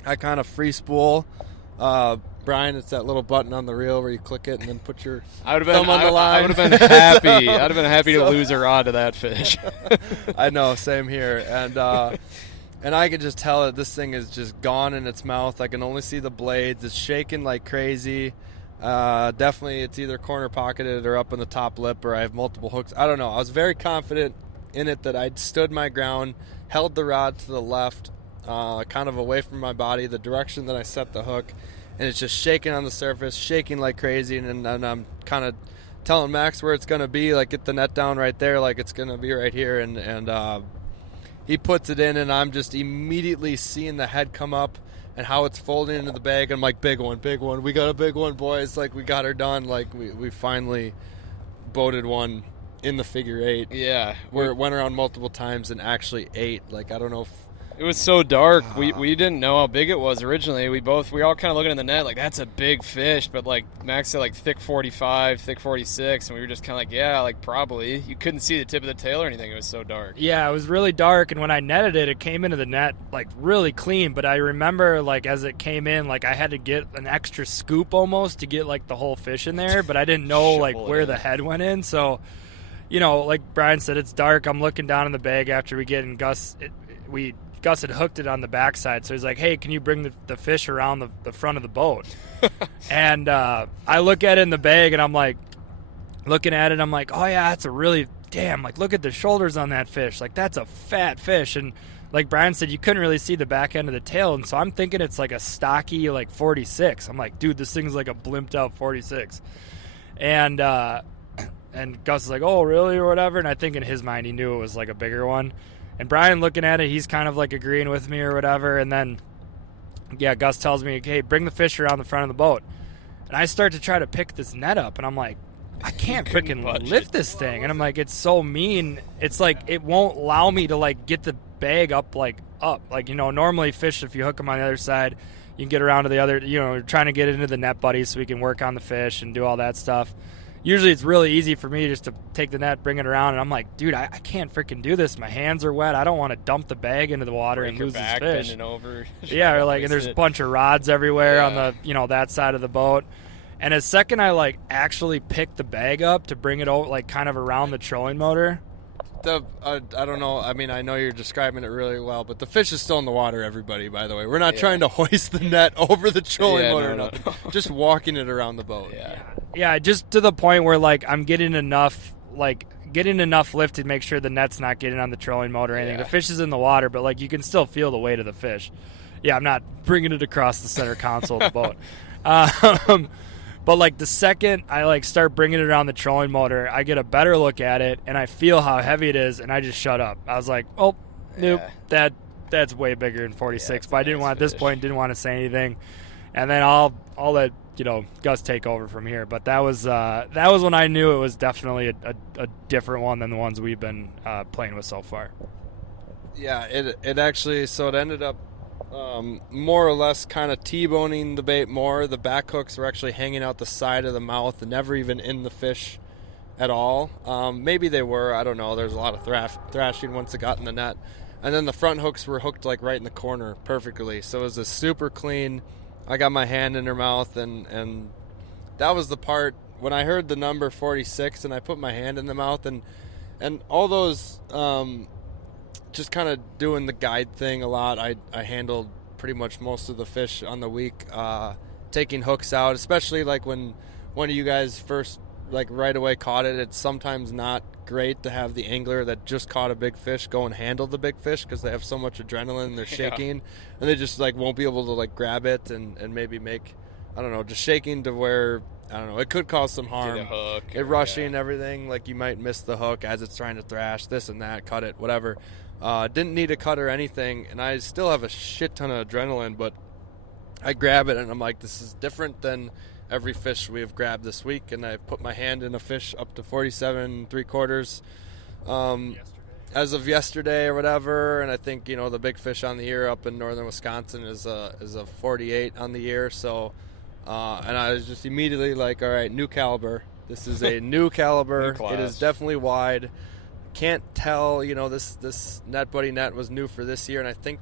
I kind of free spool. Brian, it's that little button on the reel where you click it and then put your thumb on the line. I would have been happy. I'd have been happy to lose a rod to that fish. I know, same here. And I could just tell that this thing is just gone in its mouth. I can only see the blades. It's shaking like crazy. Definitely it's either corner pocketed or up in the top lip, or I have multiple hooks. I don't know. I was very confident in it that I'd stood my ground, held the rod to the left, kind of away from my body, the direction that I set the hook, and it's just shaking on the surface, shaking like crazy. And then I'm kind of telling Max where it's going to be, like get the net down right there, like it's going to be right here. And he puts it in, and I'm just immediately seeing the head come up and how it's folding into the bag. I'm like, big one. We got a big one, boys. Like, we got her done. Like, we finally boated one in the figure eight. Yeah. Where it went around multiple times and actually ate. Like, I don't know if... It was so dark. We didn't know how big it was originally. We all kind of looking in the net like, that's a big fish. But, like, Max said, like, thick 45, thick 46. And we were just kind of like, yeah, like, probably. You couldn't see the tip of the tail or anything. It was so dark. Yeah, it was really dark. And when I netted it, it came into the net, like, really clean. But I remember, like, as it came in, like, I had to get an extra scoop almost to get, like, the whole fish in there. But I didn't know, like, where the head went in. So, you know, like Brian said, it's dark. I'm looking down in the bag after we get in. Gus had hooked it on the backside, so he's like, hey, can you bring the fish around the front of the boat? And I look at it in the bag, and I'm like, looking at it, I'm like, oh, yeah, that's a really, damn, like, look at the shoulders on that fish. Like, that's a fat fish. And like Brian said, you couldn't really see the back end of the tail, and so I'm thinking it's like a stocky, like, 46. I'm like, dude, this thing's like a blimped out 46. And Gus is like, oh, really, or whatever. And I think in his mind he knew it was like a bigger one. And Brian looking at it, he's kind of like agreeing with me or whatever. And then, yeah, Gus tells me, hey, bring the fish around the front of the boat. And I start to try to pick this net up, and I'm like, I can't freaking lift this thing. And I'm like, it's so mean. It's like it won't allow me to, like, get the bag up. Like, you know, normally fish, if you hook them on the other side, you can get around to the other, you know, trying to get into the net buddies so we can work on the fish and do all that stuff. Usually it's really easy for me just to take the net, bring it around, and I'm like, dude, I can't freaking do this. My hands are wet. I don't want to dump the bag into the water and lose this fish. Bending over. Yeah, or like, and there's a bunch of rods everywhere on the, you know, that side of the boat. And as second I, like, actually pick the bag up to bring it over, like, kind of around the trolling motor. I don't know. I mean, I know you're describing it really well, but the fish is still in the water, everybody, by the way. We're not trying to hoist the net over the trolling motor. No. Just walking it around the boat. Yeah, just to the point where, like, I'm getting enough lift to make sure the net's not getting on the trolling motor or anything. The fish is in the water, but, like, you can still feel the weight of the fish. Yeah, I'm not bringing it across the center console of the boat. But, like, the second I, like, start bringing it around the trolling motor, I get a better look at it, and I feel how heavy it is, and I just shut up. I was like, oh, nope, that's way bigger than 46. But I didn't want, at this point, didn't want to say anything. And then I'll let, you know, Gus take over from here. But that was when I knew it was definitely a different one than the ones we've been playing with so far. Yeah, it actually, so it ended up more or less kind of T-boning the bait more. The back hooks were actually hanging out the side of the mouth and never even in the fish at all. Maybe they were, I don't know. There's a lot of thrashing once it got in the net. And then the front hooks were hooked like right in the corner perfectly. So it was a super clean. I got my hand in her mouth, and that was the part when I heard the number 46 and I put my hand in the mouth and all those just kind of doing the guide thing a lot. I handled pretty much most of the fish on the week, taking hooks out, especially like when one of you guys first, like, right away caught it. It's sometimes not great to have the angler that just caught a big fish go and handle the big fish because they have so much adrenaline and they're shaking and they just, like, won't be able to, like, grab it and maybe make, I don't know, just shaking to where, I don't know, it could cause some harm. The hook, it rushing and everything, like, you might miss the hook as it's trying to thrash, this and that, cut it, whatever. Didn't need a cut or anything, and I still have a shit ton of adrenaline, but I grab it and I'm like, this is different than every fish we have grabbed this week. And I put my hand in a fish up to 47 3/4 as of yesterday or whatever, and I think the big fish on the year up in northern Wisconsin is a 48 on the year. So, and I was just immediately like, all right, new caliber. This is a new caliber. It is definitely wide. Can't tell, this Net Buddy net was new for this year, and I think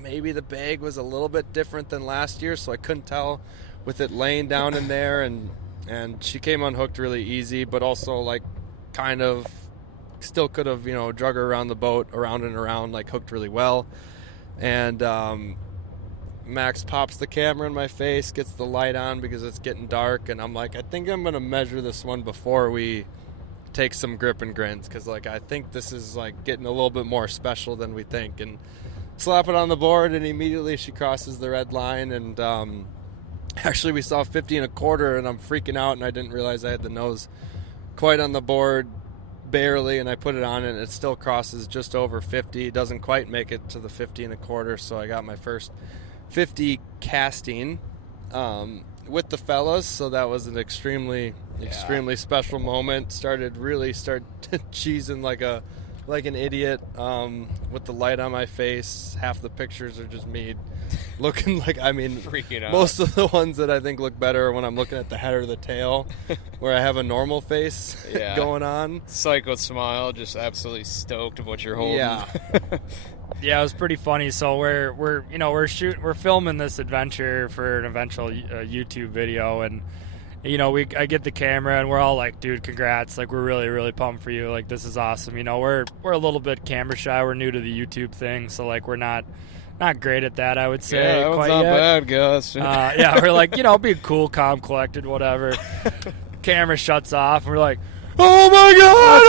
maybe the bag was a little bit different than last year, so I couldn't tell with it laying down in there, and she came unhooked really easy, but also like kind of still could have drug her around the boat, around and around, like hooked really well. And Max pops the camera in my face, gets the light on because it's getting dark, and I'm like, I think I'm gonna measure this one before we take some grip and grins, because like I think this is like getting a little bit more special than we think. And slap it on the board, and immediately she crosses the red line, and actually we saw 50 and a quarter, and I'm freaking out, and I didn't realize I had the nose quite on the board, barely, and I put it on, and it still crosses just over 50. It doesn't quite make it to the 50 and a quarter, so I got my first 50 casting with the fellas, so that was an extremely special moment. Started cheesing like an idiot with the light on my face. Half the pictures are just me looking like, freaking out. Most of the ones that I think look better when I'm looking at the head or the tail, where I have a normal face going on. Psycho smile, just absolutely stoked of what you're holding. Yeah. Yeah, it was pretty funny. So we're filming this adventure for an eventual YouTube video, and I get the camera, and we're all like, dude, congrats, like we're really, really pumped for you, like this is awesome. We're a little bit camera shy, we're new to the YouTube thing, so like we're not great at that, I would say. Yeah, that was not bad, Gus. Yeah, we're like, be cool, calm, collected, whatever. Camera shuts off, and we're like, oh my god,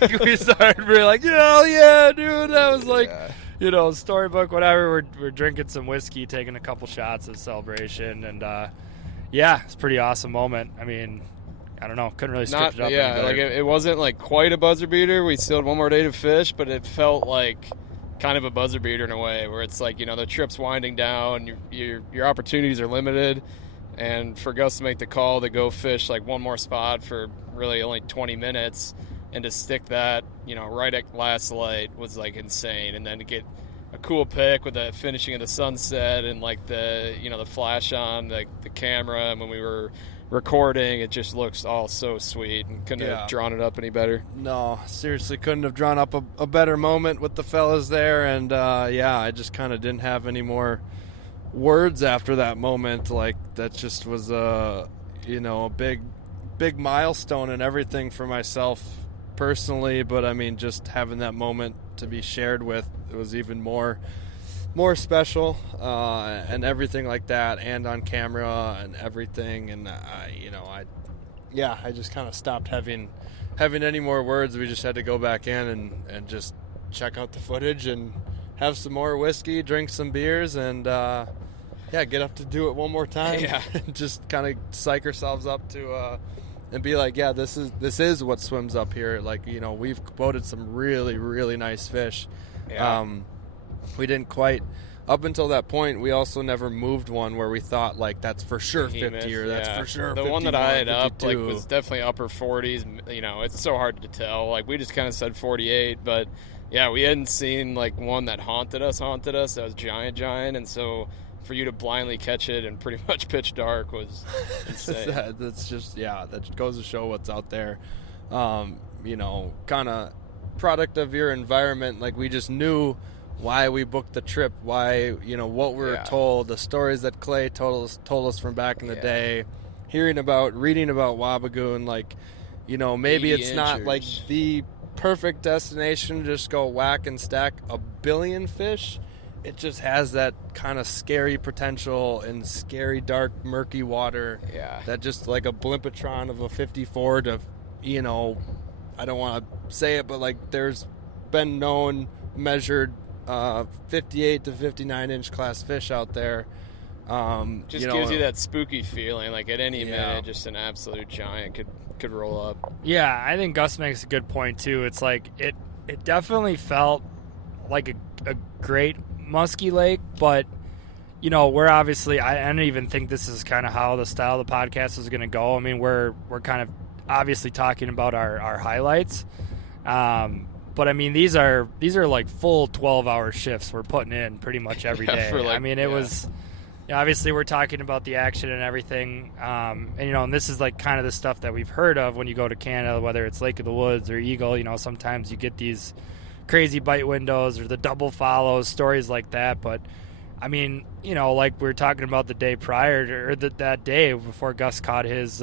Like, we started, we're like, hell yeah, dude. That was like, storybook, whatever. We're drinking some whiskey, taking a couple shots of celebration, and it's a pretty awesome moment. I don't know, couldn't really script it up. Yeah, like it wasn't like quite a buzzer beater. We still had one more day to fish, but it felt like kind of a buzzer beater in a way, where it's like, the trip's winding down, your opportunities are limited. And for Gus to make the call to go fish like one more spot for really only 20 minutes and to stick that, right at last light was like insane. And then to get a cool pick with the finishing of the sunset and like the, the flash on the camera. And when we were recording, it just looks all so sweet, and couldn't have drawn it up any better. No, seriously, couldn't have drawn up a better moment with the fellas there. And I just kind of didn't have any more words after that moment. Like that just was a big milestone and everything for myself personally, but just having that moment to be shared with, it was even more special, and everything like that, and on camera and everything. And I just kind of stopped having any more words. We just had to go back in and just check out the footage and have some more whiskey, drink some beers, and get up to do it one more time. Yeah. Just kind of psych ourselves up to and be like, this is what swims up here. Like, we've boated some really, really nice fish. Yeah. We didn't quite, up until that point, we also never moved one where we thought like that's for sure 50 or that's for sure 51, the one that I had 52. up like was definitely upper 40s. It's so hard to tell. Like we just kind of said 48, but yeah, we hadn't seen like one that haunted us. That was giant, and so for you to blindly catch it and pretty much pitch dark was insane. That's just that goes to show what's out there. Kind of product of your environment. Like we just knew why we booked the trip, why what we were told, the stories that Clay told us from back in the day, reading about Wabigoon. Like maybe it's not like the perfect destination to just go whack and stack a billion fish. It just has that kind of scary potential and scary, dark, murky water. Yeah. That just like a blimpatron of a 54 to, I don't want to say it, but like there's been known measured 58 to 59 inch class fish out there. Just gives you that spooky feeling. Like at any minute, just an absolute giant could roll up. Yeah, I think Gus makes a good point too. It's like it definitely felt like a great musky lake, but we're obviously, I don't even think this is kind of how the style of the podcast is going to go. We're kind of obviously talking about our highlights, But I mean, these are like full 12-hour shifts we're putting in pretty much every day. I mean, it was. Obviously, we're talking about the action and everything, and this is like kind of the stuff that we've heard of when you go to Canada, whether it's Lake of the Woods or Eagle. Sometimes you get these crazy bite windows or the double follows, stories like that. But I mean, like we were talking about the day prior, or that day before Gus caught his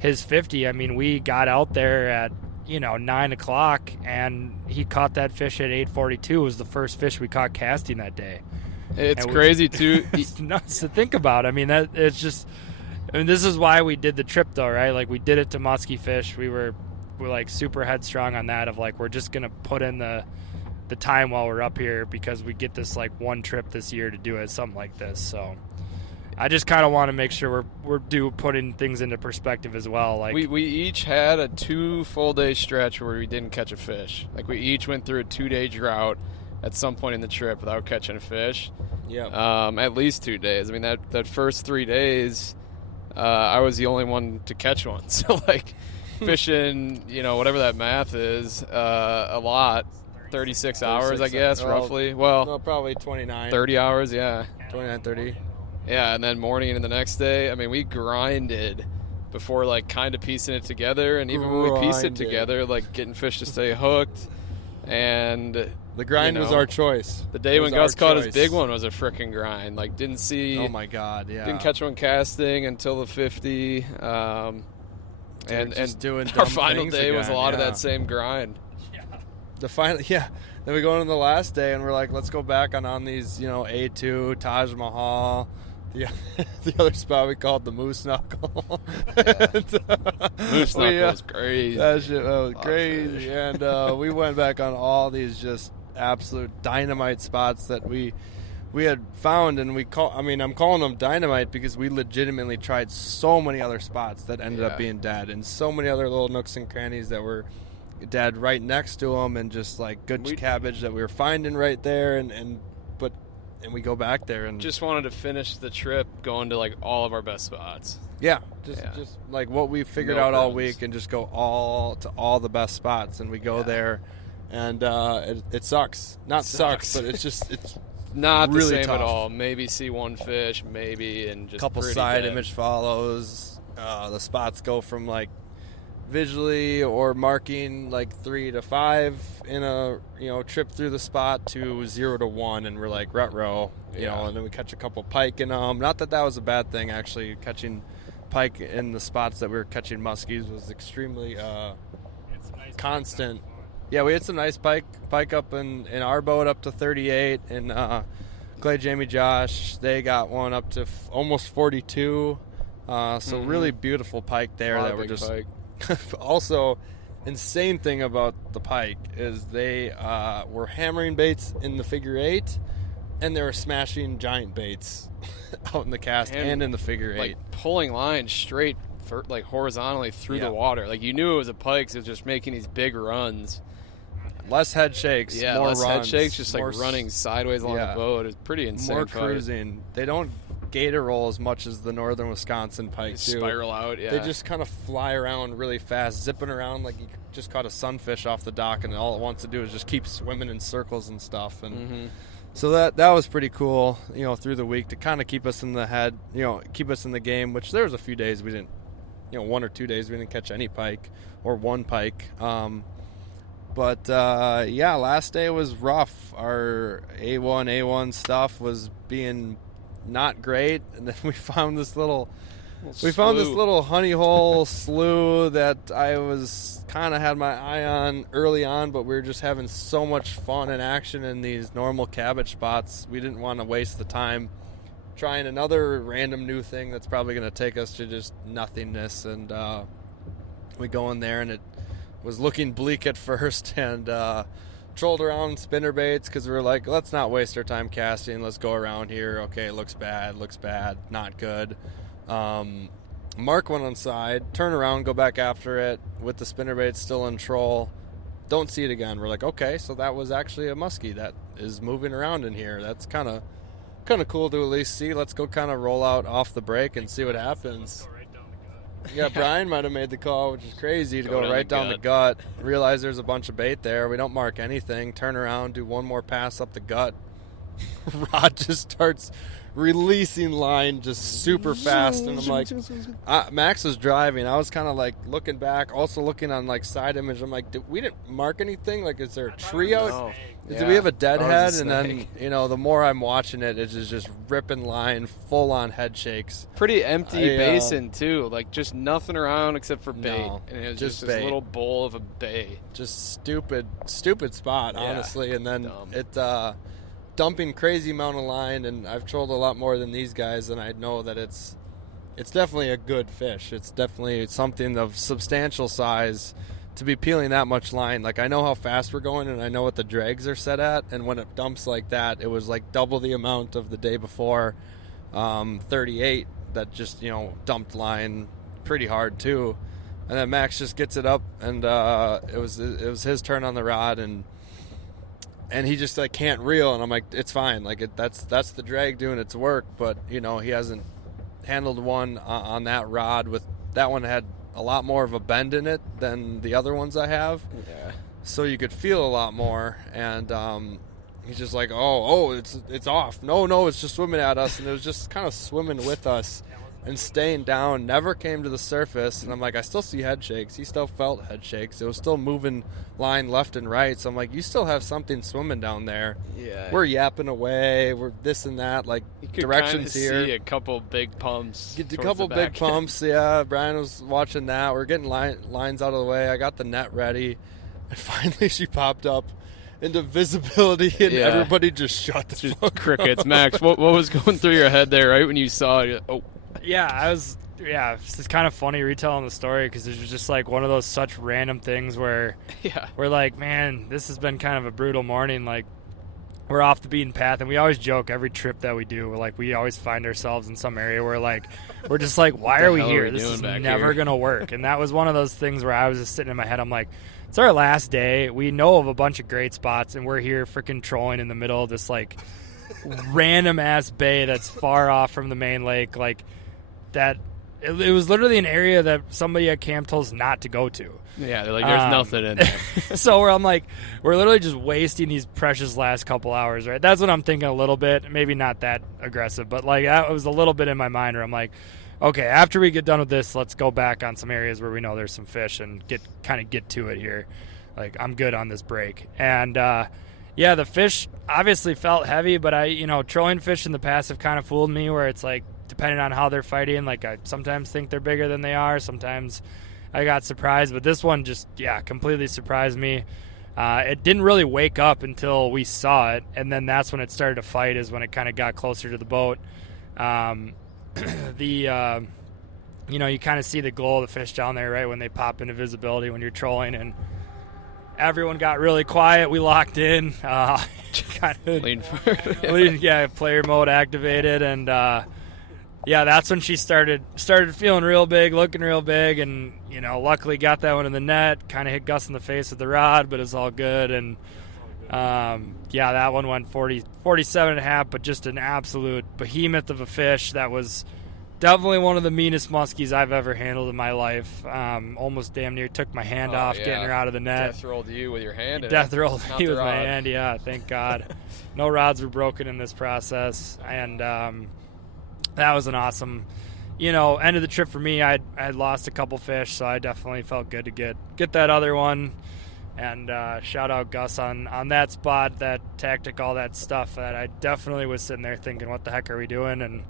50. I mean, we got out there at 9 o'clock, and he caught that fish at 8:42. It was the first fish we caught casting that day. It's crazy too. It's nuts to think about. I mean, this is why we did the trip though, right? Like, we did it to musky fish. We're like super headstrong on that of like, we're just gonna put in the time while we're up here because we get this like one trip this year to do it, something like this. So I just kind of want to make sure we're putting things into perspective as well. Like, we each had a 2 full day stretch where we didn't catch a fish. Like, we each went through a 2-day drought at some point in the trip without catching a fish. Yeah. At least 2 days. I mean, that first 3 days, I was the only one to catch one. So, like, fishing, whatever that math is, a lot. 36 hours, I guess, roughly. Well, no, probably 29. 30 hours, yeah. 29, 30. Yeah, and then morning into the next day. I mean, we grinded before, like, kind of piecing it together. And even when we pieced it together, like, getting fish to stay hooked. And the grind was our choice. The day when Gus caught his big one was a frickin' grind. Like, didn't see. Oh my God! Yeah. Didn't catch one casting until the 50. And doing our final day was a lot of that same grind. Then we go into the last day and we're like, let's go back on these, A2, Taj Mahal. The other spot we called the Moose Knuckle. Moose Knuckle was crazy. That shit was crazy. And we went back on all these just absolute dynamite spots that we had found, and I'm calling them dynamite because we legitimately tried so many other spots that ended up being dead, and so many other little nooks and crannies that were dead right next to them, and just like good cabbage that we were finding right there, and we go back there and just wanted to finish the trip going to like all of our best spots. Just like what we figured out all week, and just go all the best spots, and we go there, and it sucks. Not sucks, but it's not really the same tough. At all. Maybe see one fish, maybe, and just couple side image follows. The spots go from like visually or marking like 3 to 5 in a trip through the spot to 0 to 1, and we're like rut row, and then we catch a couple pike in them. Not that was a bad thing, actually. Catching pike in the spots that we were catching muskies was extremely constant. Yeah, we had some nice pike up in our boat up to 38, and Clay, Jamie, Josh, they got one up to almost 42. So really beautiful pike there that were just pike. Also, insane thing about the pike is they were hammering baits in the figure 8, and they were smashing giant baits out in the cast and in the figure 8. Like pulling lines straight like horizontally through the water. Like, you knew it was a pike, so it was just making these big runs. Less head shakes, more less runs, head shakes, just like running sideways along the boat. It's pretty insane. More cruising. They don't gator roll as much as the northern Wisconsin pike do. Spiral out, They just kind of fly around really fast, zipping around like you just caught a sunfish off the dock, and all it wants to do is just keep swimming in circles and stuff. And so that was pretty cool, through the week to kind of keep us in the head, keep us in the game. Which there was a few days we didn't, 1 or 2 days we didn't catch any pike or one pike. But last day was rough. Our A1 stuff was being not great, and then we found this little honey hole slough that I was kind of had my eye on early on, but we were just having so much fun and action in these normal cabbage spots. We didn't want to waste the time trying another random new thing that's probably going to take us to just nothingness. And we go in there, and it was looking bleak at first, and trolled around spinner baits because we were like, let's not waste our time casting. Let's go around here. Okay, looks bad, not good. Mark one on side, turn around, go back after it with the spinner bait still in troll. Don't see it again. We're like, okay, so that was actually a muskie that is moving around in here. That's kind of cool to at least see. Let's go kind of roll out off the break and see what happens. Yeah, Brian might have made the call, which is crazy, to go down right the down the gut, realize there's a bunch of bait there. We don't mark anything, turn around, do one more pass up the gut. Rod just starts releasing line just super fast, and I'm like, Max was driving. I was kind of like looking back, also looking on like side image. I'm like, we didn't mark anything. Like, is there a tree out? No. Do we have a deadhead? And then, snake. you know, the more I'm watching it, it's just ripping line, full on head shakes. Pretty empty basin too, like just nothing around except for bait, No, and it was just just this bait. little bowl of a bay. Just stupid spot, Yeah, honestly. And then dumb. it dumping crazy amount of line, and I've trolled a lot more than these guys, and I know that it's definitely a good fish. It's definitely something of substantial size to be peeling that much line. Like, I know how fast we're going, and I know what the drags are set at, and when it dumps like that, it was like double the amount of the day before, 38, that just, you know, dumped line pretty hard too. And then Max just gets it up, and it was his turn on the rod, and he just like can't reel, and I'm like, it's fine, like that's the drag doing its work. But you know, he hasn't handled one on that rod. With that one had a lot more of a bend in it than the other ones I have, so you could feel a lot more. And he's just like, oh, it's off. No, it's just swimming at us, and it was just kind of swimming with us and staying down, never came to the surface. And I'm like, I still see head shakes. He still felt head shakes. It was still moving line left and right. So I'm like, you still have something swimming down there. Yeah, We're yapping away. We're this and that, like you could directions kinda here. See a couple big pumps. Get a towards couple the big back. pumps. Yeah, Brian was watching that. We're getting lines out of the way. I got the net ready. And finally she popped up into visibility, and Yeah. everybody just shut the Just fuck crickets. up. Max, what was going through your head there right when you saw it? Oh, Yeah, it's kind of funny retelling the story because it was just like one of those such random things where yeah. we're like, man, this has been kind of a brutal morning. Like, we're off the beaten path, and we always joke every trip that we do. We're like, we always find ourselves in some area where like we're just like, why are we hell are here? we This doing is back never here? gonna work. And that was one of those things where I was just sitting in my head. I'm like, it's our last day. We know of a bunch of great spots, and we're here freaking trolling in the middle of this like random ass bay that's far off from the main lake. Like that, it was literally an area that somebody at camp told us not to go to. Yeah, they're like, there's nothing in there. So I'm like, we're literally just wasting these precious last couple hours, right? That's what I'm thinking a little bit. Maybe not that aggressive, but like that was a little bit in my mind where I'm like, okay, after we get done with this, let's go back on some areas where we know there's some fish and get to it here. Like, I'm good on this break. And yeah, the fish obviously felt heavy, but trolling fish in the past have kind of fooled me where it's like, depending on how they're fighting, like I sometimes think they're bigger than they are. Sometimes I got surprised, but this one just, completely surprised me. It didn't really wake up until we saw it, and then that's when it started to fight, is when it kind of got closer to the boat. You kind of see the glow of the fish down there, right, when they pop into visibility when you're trolling, and everyone got really quiet. We locked in, kind of Lean forward. player mode activated, and that's when she started feeling real big, looking real big, and luckily got that one in the net. Kind of hit Gus in the face with the rod, but it's all good. And that one went 47 and a half, but just an absolute behemoth of a fish. That was definitely one of the meanest muskies I've ever handled in my life. Almost damn near took my hand off getting her out of the net. Death rolled you with your hand. Death rolled Not me the with my rod. hand. Yeah, thank God. No rods were broken in this process, and that was an awesome, end of the trip for me. I lost a couple fish, so I definitely felt good to get that other one. And shout out Gus on that spot, that tactic, all that stuff. That I definitely was sitting there thinking, what the heck are we doing? And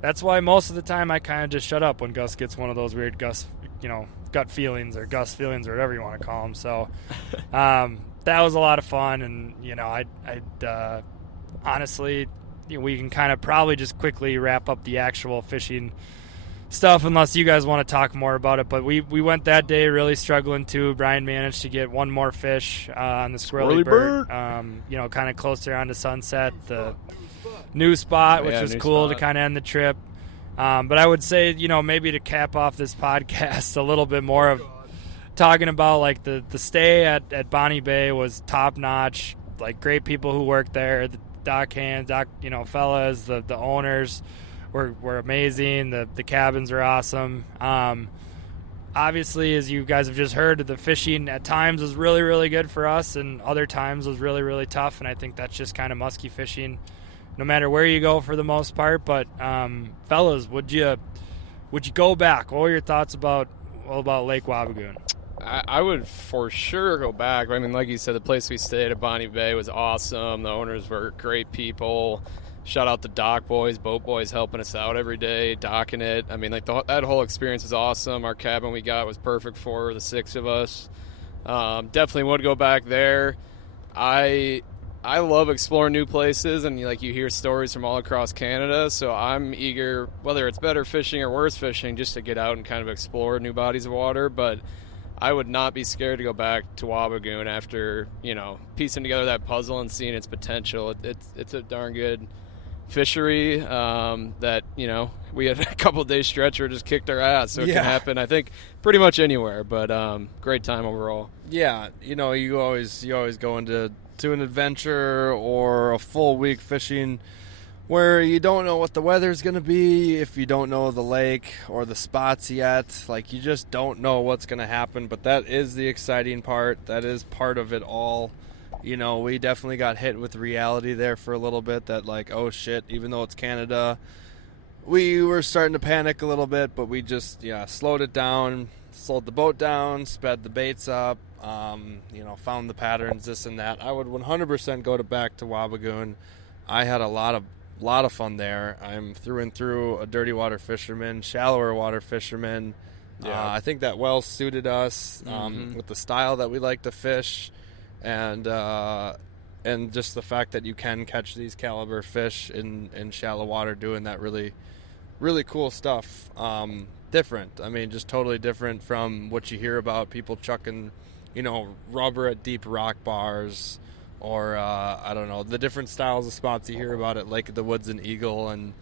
that's why most of the time I kind of just shut up when Gus gets one of those weird gut feelings or Gus feelings or whatever you want to call them. So that was a lot of fun, and I'd honestly, we can kind of probably just quickly wrap up the actual fishing stuff unless you guys want to talk more about it. But we went that day really struggling too. Brian managed to get one more fish on the Squirrely Bird. Kind of closer on to sunset, the new spot, which was cool to kind of end the trip. But I would say, maybe to cap off this podcast, a little bit more of talking about like the stay at Bonny Bay was top notch. Like, great people who worked there, the fellas, the owners were amazing. The cabins are awesome. obviously, as you guys have just heard, the fishing at times was really, really good for us, and other times was really, really tough. And I think that's just kind of musky fishing, no matter where you go for the most part. But fellas, would you go back? What were your thoughts about Lake Wabigoon? I would for sure go back. I mean, like you said, the place we stayed at Bonny Bay was awesome. The owners were great people. Shout out the dock boys, boat boys helping us out every day, docking it. I mean, like that whole experience was awesome. Our cabin we got was perfect for the 6 of us. Definitely would go back there. I love exploring new places, and you hear stories from all across Canada, so I'm eager, whether it's better fishing or worse fishing, just to get out and kind of explore new bodies of water. But I would not be scared to go back to Wabigoon after, piecing together that puzzle and seeing its potential. It's a darn good fishery that, we had a couple of days stretch where it just kicked our ass, so it can happen, I think, pretty much anywhere. But great time overall. Yeah, you always go into an adventure or a full week fishing where you don't know what the weather's going to be, if you don't know the lake or the spots yet. You just don't know what's going to happen, but that is the exciting part. That is part of it all. We definitely got hit with reality there for a little bit that, oh shit, even though it's Canada, we were starting to panic a little bit, but we just, slowed it down, slowed the boat down, sped the baits up, found the patterns, this and that. I would 100% go back to Wabigoon. I had a lot of fun there. I'm through and through a dirty water fisherman, shallower water fisherman. Yeah. I think that well suited us with the style that we like to fish, and just the fact that you can catch these caliber fish in shallow water doing that really, really cool stuff. Different. I mean, just totally different from what you hear about people chucking, rubber at deep rock bars, or I don't know, the different styles of spots you hear about at Lake of the Woods and Eagle. And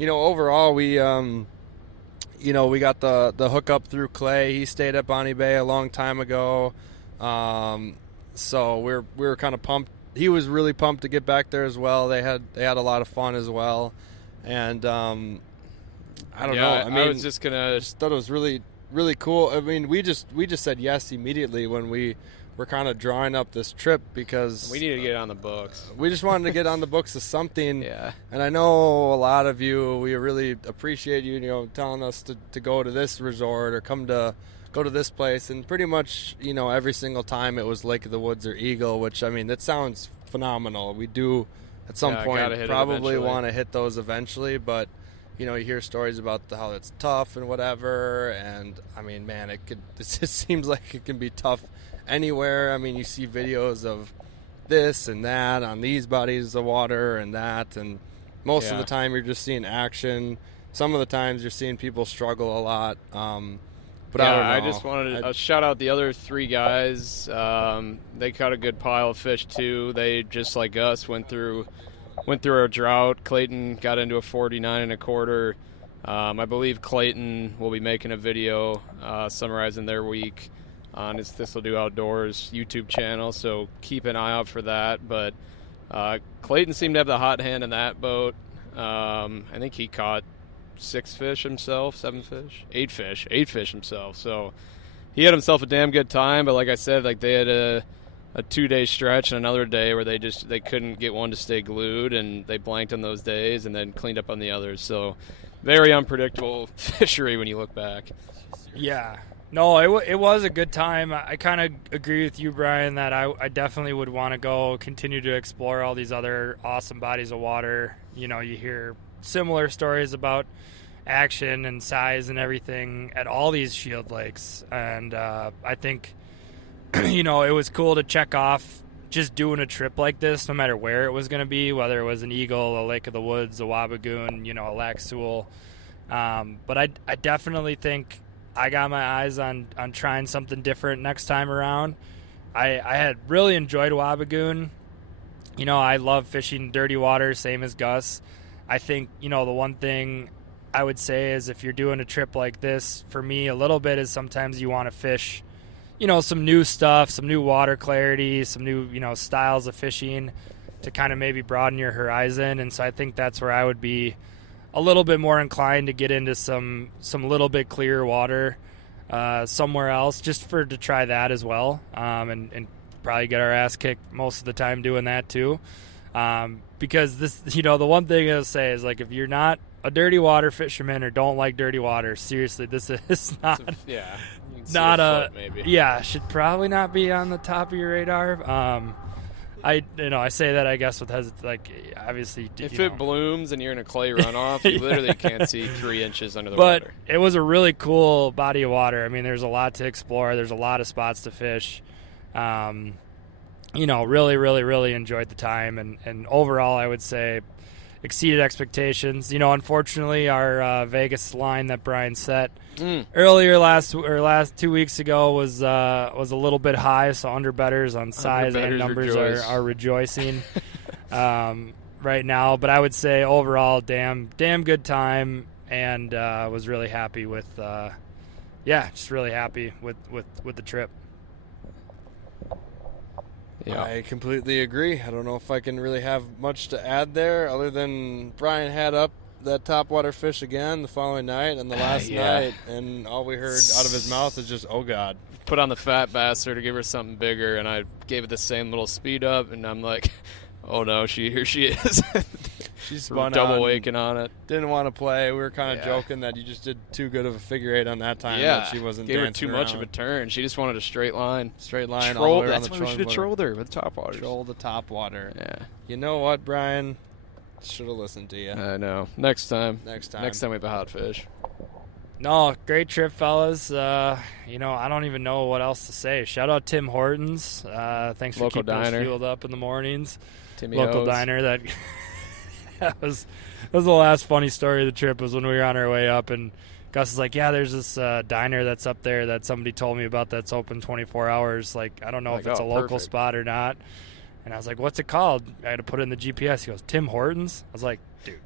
overall we we got the hookup through Clay. He stayed at Bonny Bay a long time ago, so we were kind of pumped. He was really pumped to get back there as well. They had a lot of fun as well. And I don't know, I mean, I was just thought it was really, really cool. I mean, we just said yes immediately when we were kind of drawing up this trip, because we needed to get it on the books. We just wanted to get on the books of something. Yeah. And I know a lot of you, we really appreciate you, telling us to go to this resort or go to this place. And pretty much, every single time it was Lake of the Woods or Eagle, which, I mean, that sounds phenomenal. We do at some point probably want to hit those eventually, but you hear stories about how it's tough and whatever. And I mean, man, it just seems like it can be tough anywhere. I mean, you see videos of this and that on these bodies of water and that, and most of the time you're just seeing action. Some of the times you're seeing people struggle a lot. But I don't know. I just wanted to shout out the other 3 guys. They caught a good pile of fish too. They, just like us, went through a drought. Clayton got into a 49 1/4. I believe Clayton will be making a video summarizing their week on his This'll Do Outdoors YouTube channel, so keep an eye out for that. But Clayton seemed to have the hot hand in that boat. I think he caught 6 fish himself, 7 fish, 8 fish himself. So he had himself a damn good time. But like I said, they had a 2-day stretch and another day where they couldn't get one to stay glued, and they blanked on those days and then cleaned up on the others. So very unpredictable fishery when you look back. Yeah. No, it was a good time. I kind of agree with you, Brian, that I definitely would want to continue to explore all these other awesome bodies of water. You hear similar stories about action and size and everything at all these shield lakes. And I think, it was cool to check off just doing a trip like this, no matter where it was going to be, whether it was an Eagle, a Lake of the Woods, a Wabigoon, a Lac Sewell. But I definitely think I got my eyes on trying something different next time around. I had really enjoyed Wabigoon. I love fishing dirty water, same as Gus. I think, the one thing I would say is if you're doing a trip like this, for me, a little bit is sometimes you want to fish, some new stuff, some new water clarity, some new, styles of fishing to kind of maybe broaden your horizon. And so I think that's where I would be a little bit more inclined to get into some little bit clearer water. somewhere else just to try that as well, and probably get our ass kicked most of the time doing that too. Because this, the one thing I'll say is, like, if you're not a dirty water fisherman or don't like dirty water, seriously, this is not should probably not be on the top of your radar. I say that, I guess, with obviously, if it blooms and you're in a clay runoff, you literally can't see 3 inches under the water. But it was a really cool body of water. I mean, there's a lot to explore. There's a lot of spots to fish. Really, really, really enjoyed the time, and overall, I would say exceeded expectations. Unfortunately, our Vegas line that Brian set earlier last 2 weeks ago was a little bit high, so underbetters on size and numbers are rejoicing right now. But I would say overall, damn good time, and was really happy with just really happy with the trip. Yeah. I completely agree. I don't know if I can really have much to add there, other than Brian had up that topwater fish again the following night and the last night, and all we heard out of his mouth is just, "Oh God." Put on the fat bastard to give her something bigger, and I gave it the same little speed up, and I'm like, "Oh no, here she is." She's spun double waking on it. Didn't want to play. We were kind of joking that you just did too good of a figure eight on that time. Yeah, that she wasn't gave her dancing too much of a turn. She just wanted a straight line. All the way that's why we should have trolled her with top water. Troll the top water. Yeah. You know what, Brian? Should have listened to you. I know. Next time we have a hot fish. No, great trip, fellas. I don't even know what else to say. Shout out Tim Hortons. Thanks for keeping us fueled up in the mornings. Timmy Local O's. diner that was the last funny story of the trip, was when we were on our way up, and Gus is like, "Yeah, there's this diner that's up there that somebody told me about that's open 24 hours. Like, I don't know if it's a local spot or not." And I was like, "What's it called?" I had to put it in the GPS. He goes, "Tim Hortons." I was like, "Dude."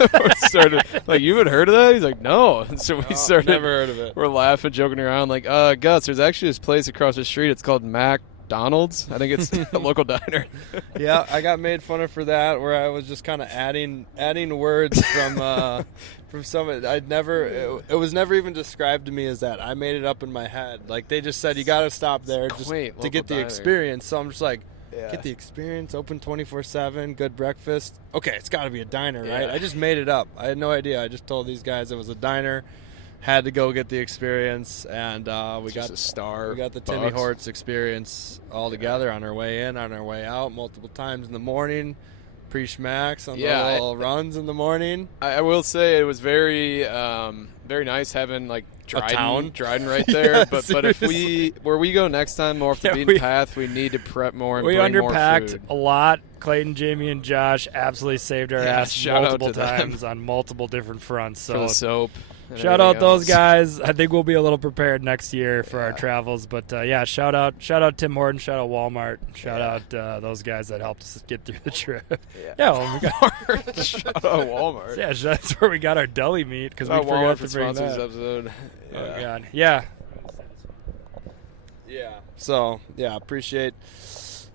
You haven't heard of that? He's like, "No." And so we started. Never heard of it. We're laughing, joking around, like, Gus, there's actually this place across the street. It's called McDonald's. I think it's a local diner. Yeah, I got made fun of for that, where I was just kind of adding words from some. It was never even described to me as that. I made it up in my head. Like, they just said you got to stop there just to get the experience. So I'm just like, get the experience, open 24/7, good breakfast. Okay, it's got to be a diner, right? I just made it up. I had no idea. I just told these guys it was a diner. Had to go get the experience, and we got the Timmy Hortz experience all together on our way in, on our way out, multiple times in the morning, pre-schmacks on the little runs in the morning. I will say it was very very nice having like Dryden right there. but if where we go next time, more off the beaten path, we need to prep more and bring more food. We underpacked a lot. Clayton, Jamie, and Josh absolutely saved our ass multiple times on multiple different fronts. So for the soap. Shout out those guys. I think we'll be a little prepared next year for our travels. But shout out Tim Horton, shout out Walmart, shout out those guys that helped us get through the trip. We got shout out Walmart. Yeah, that's where we got our deli meat, because we forgot to bring that. Episode. Oh God, yeah. So appreciate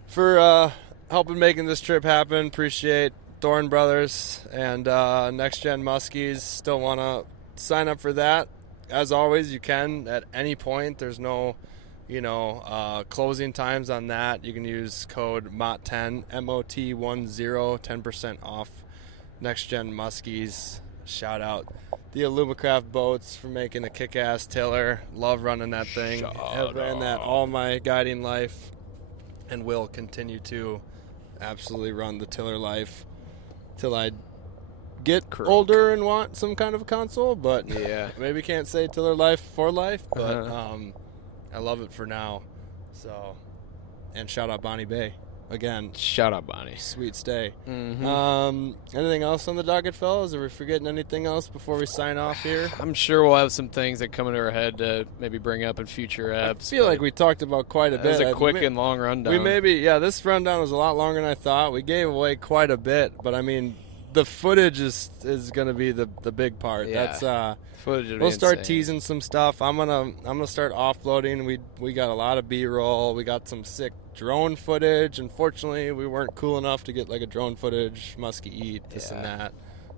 for helping making this trip happen. Appreciate Thorn Brothers and Next Gen Muskies. Still want to sign up for that. As always, you can at any point. There's no closing times on that. You can use code MOT10 MOT10 10% off Next Gen Muskies. Shout out the Alumacraft boats for making a kick-ass tiller. Love running that thing. I've ran that all my guiding life and will continue to absolutely run the tiller life till I get older and want some kind of a console, but maybe can't say tiller life for life, but I love it for now. So, and shout out Bonny Bay again. Shout out Bonny. Sweet stay. Anything else on the docket, fellas? Are we forgetting anything else before we sign off here? I'm sure we'll have some things that come into our head to maybe bring up in future eps. I feel like we talked about quite a bit. It was a quick and long rundown. This rundown was a lot longer than I thought. We gave away quite a bit, but I mean, the footage is going to be the big part. Yeah. That's footage. We'll start teasing some stuff. I'm gonna start offloading. We got a lot of B-roll. We got some sick drone footage. Unfortunately, we weren't cool enough to get like a drone footage musky eat this and that.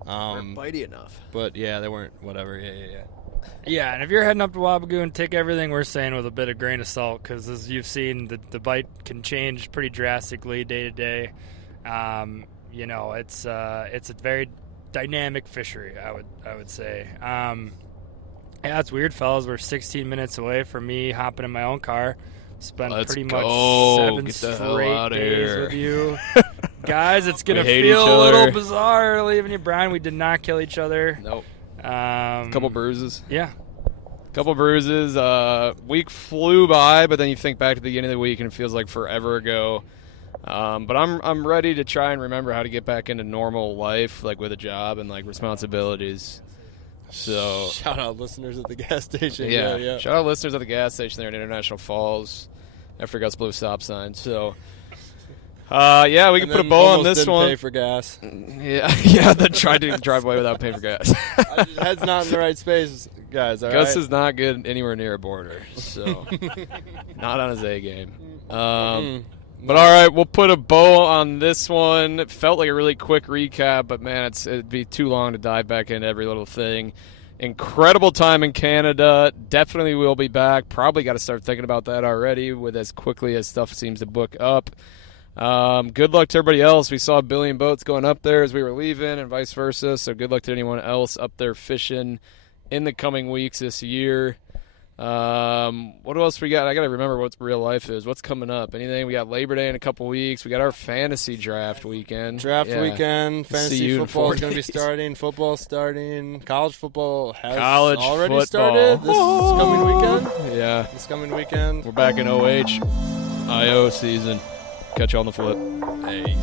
Weren't bitey enough. But they weren't. Whatever. Yeah. Yeah, and if you're heading up to Wabigoon, take everything we're saying with a bit of grain of salt, because as you've seen, the bite can change pretty drastically day to day. It's a very dynamic fishery, I would say. Yeah, it's weird, fellas. We're 16 minutes away from me hopping in my own car. Spent pretty much 7 straight days with you. Guys, it's going to feel a little bizarre leaving you, Brian. We did not kill each other. Nope. Couple bruises. Yeah. Couple bruises. Week flew by, but then you think back to the beginning of the week and it feels like forever ago. But I'm ready to try and remember how to get back into normal life, like with a job and like responsibilities. So shout out listeners at the gas station. Yeah. Shout out listeners at the gas station there in International Falls after Gus blew stop sign. So we can put a bow on this one. Pay for gas. Yeah. Then tried to drive away without paying for gas. Head's not in the right space, guys. All Gus right? is not good anywhere near a border, so not on his A game. But all right, we'll put a bow on this one. It felt like a really quick recap, but man, it'd be too long to dive back into every little thing. Incredible time in Canada. Definitely will be back. Probably got to start thinking about that already with as quickly as stuff seems to book up. Good luck to everybody else. We saw a billion boats going up there as we were leaving and vice versa, so good luck to anyone else up there fishing in the coming weeks this year. What else we got? I got to remember what real life is. What's coming up? Anything? We got Labor Day in a couple weeks. We got our fantasy draft weekend. Weekend. Fantasy football is going to be starting. Football starting. College football has already started this coming weekend. Yeah. This coming weekend. We're back in OH. IO season. Catch you on the flip. Hey,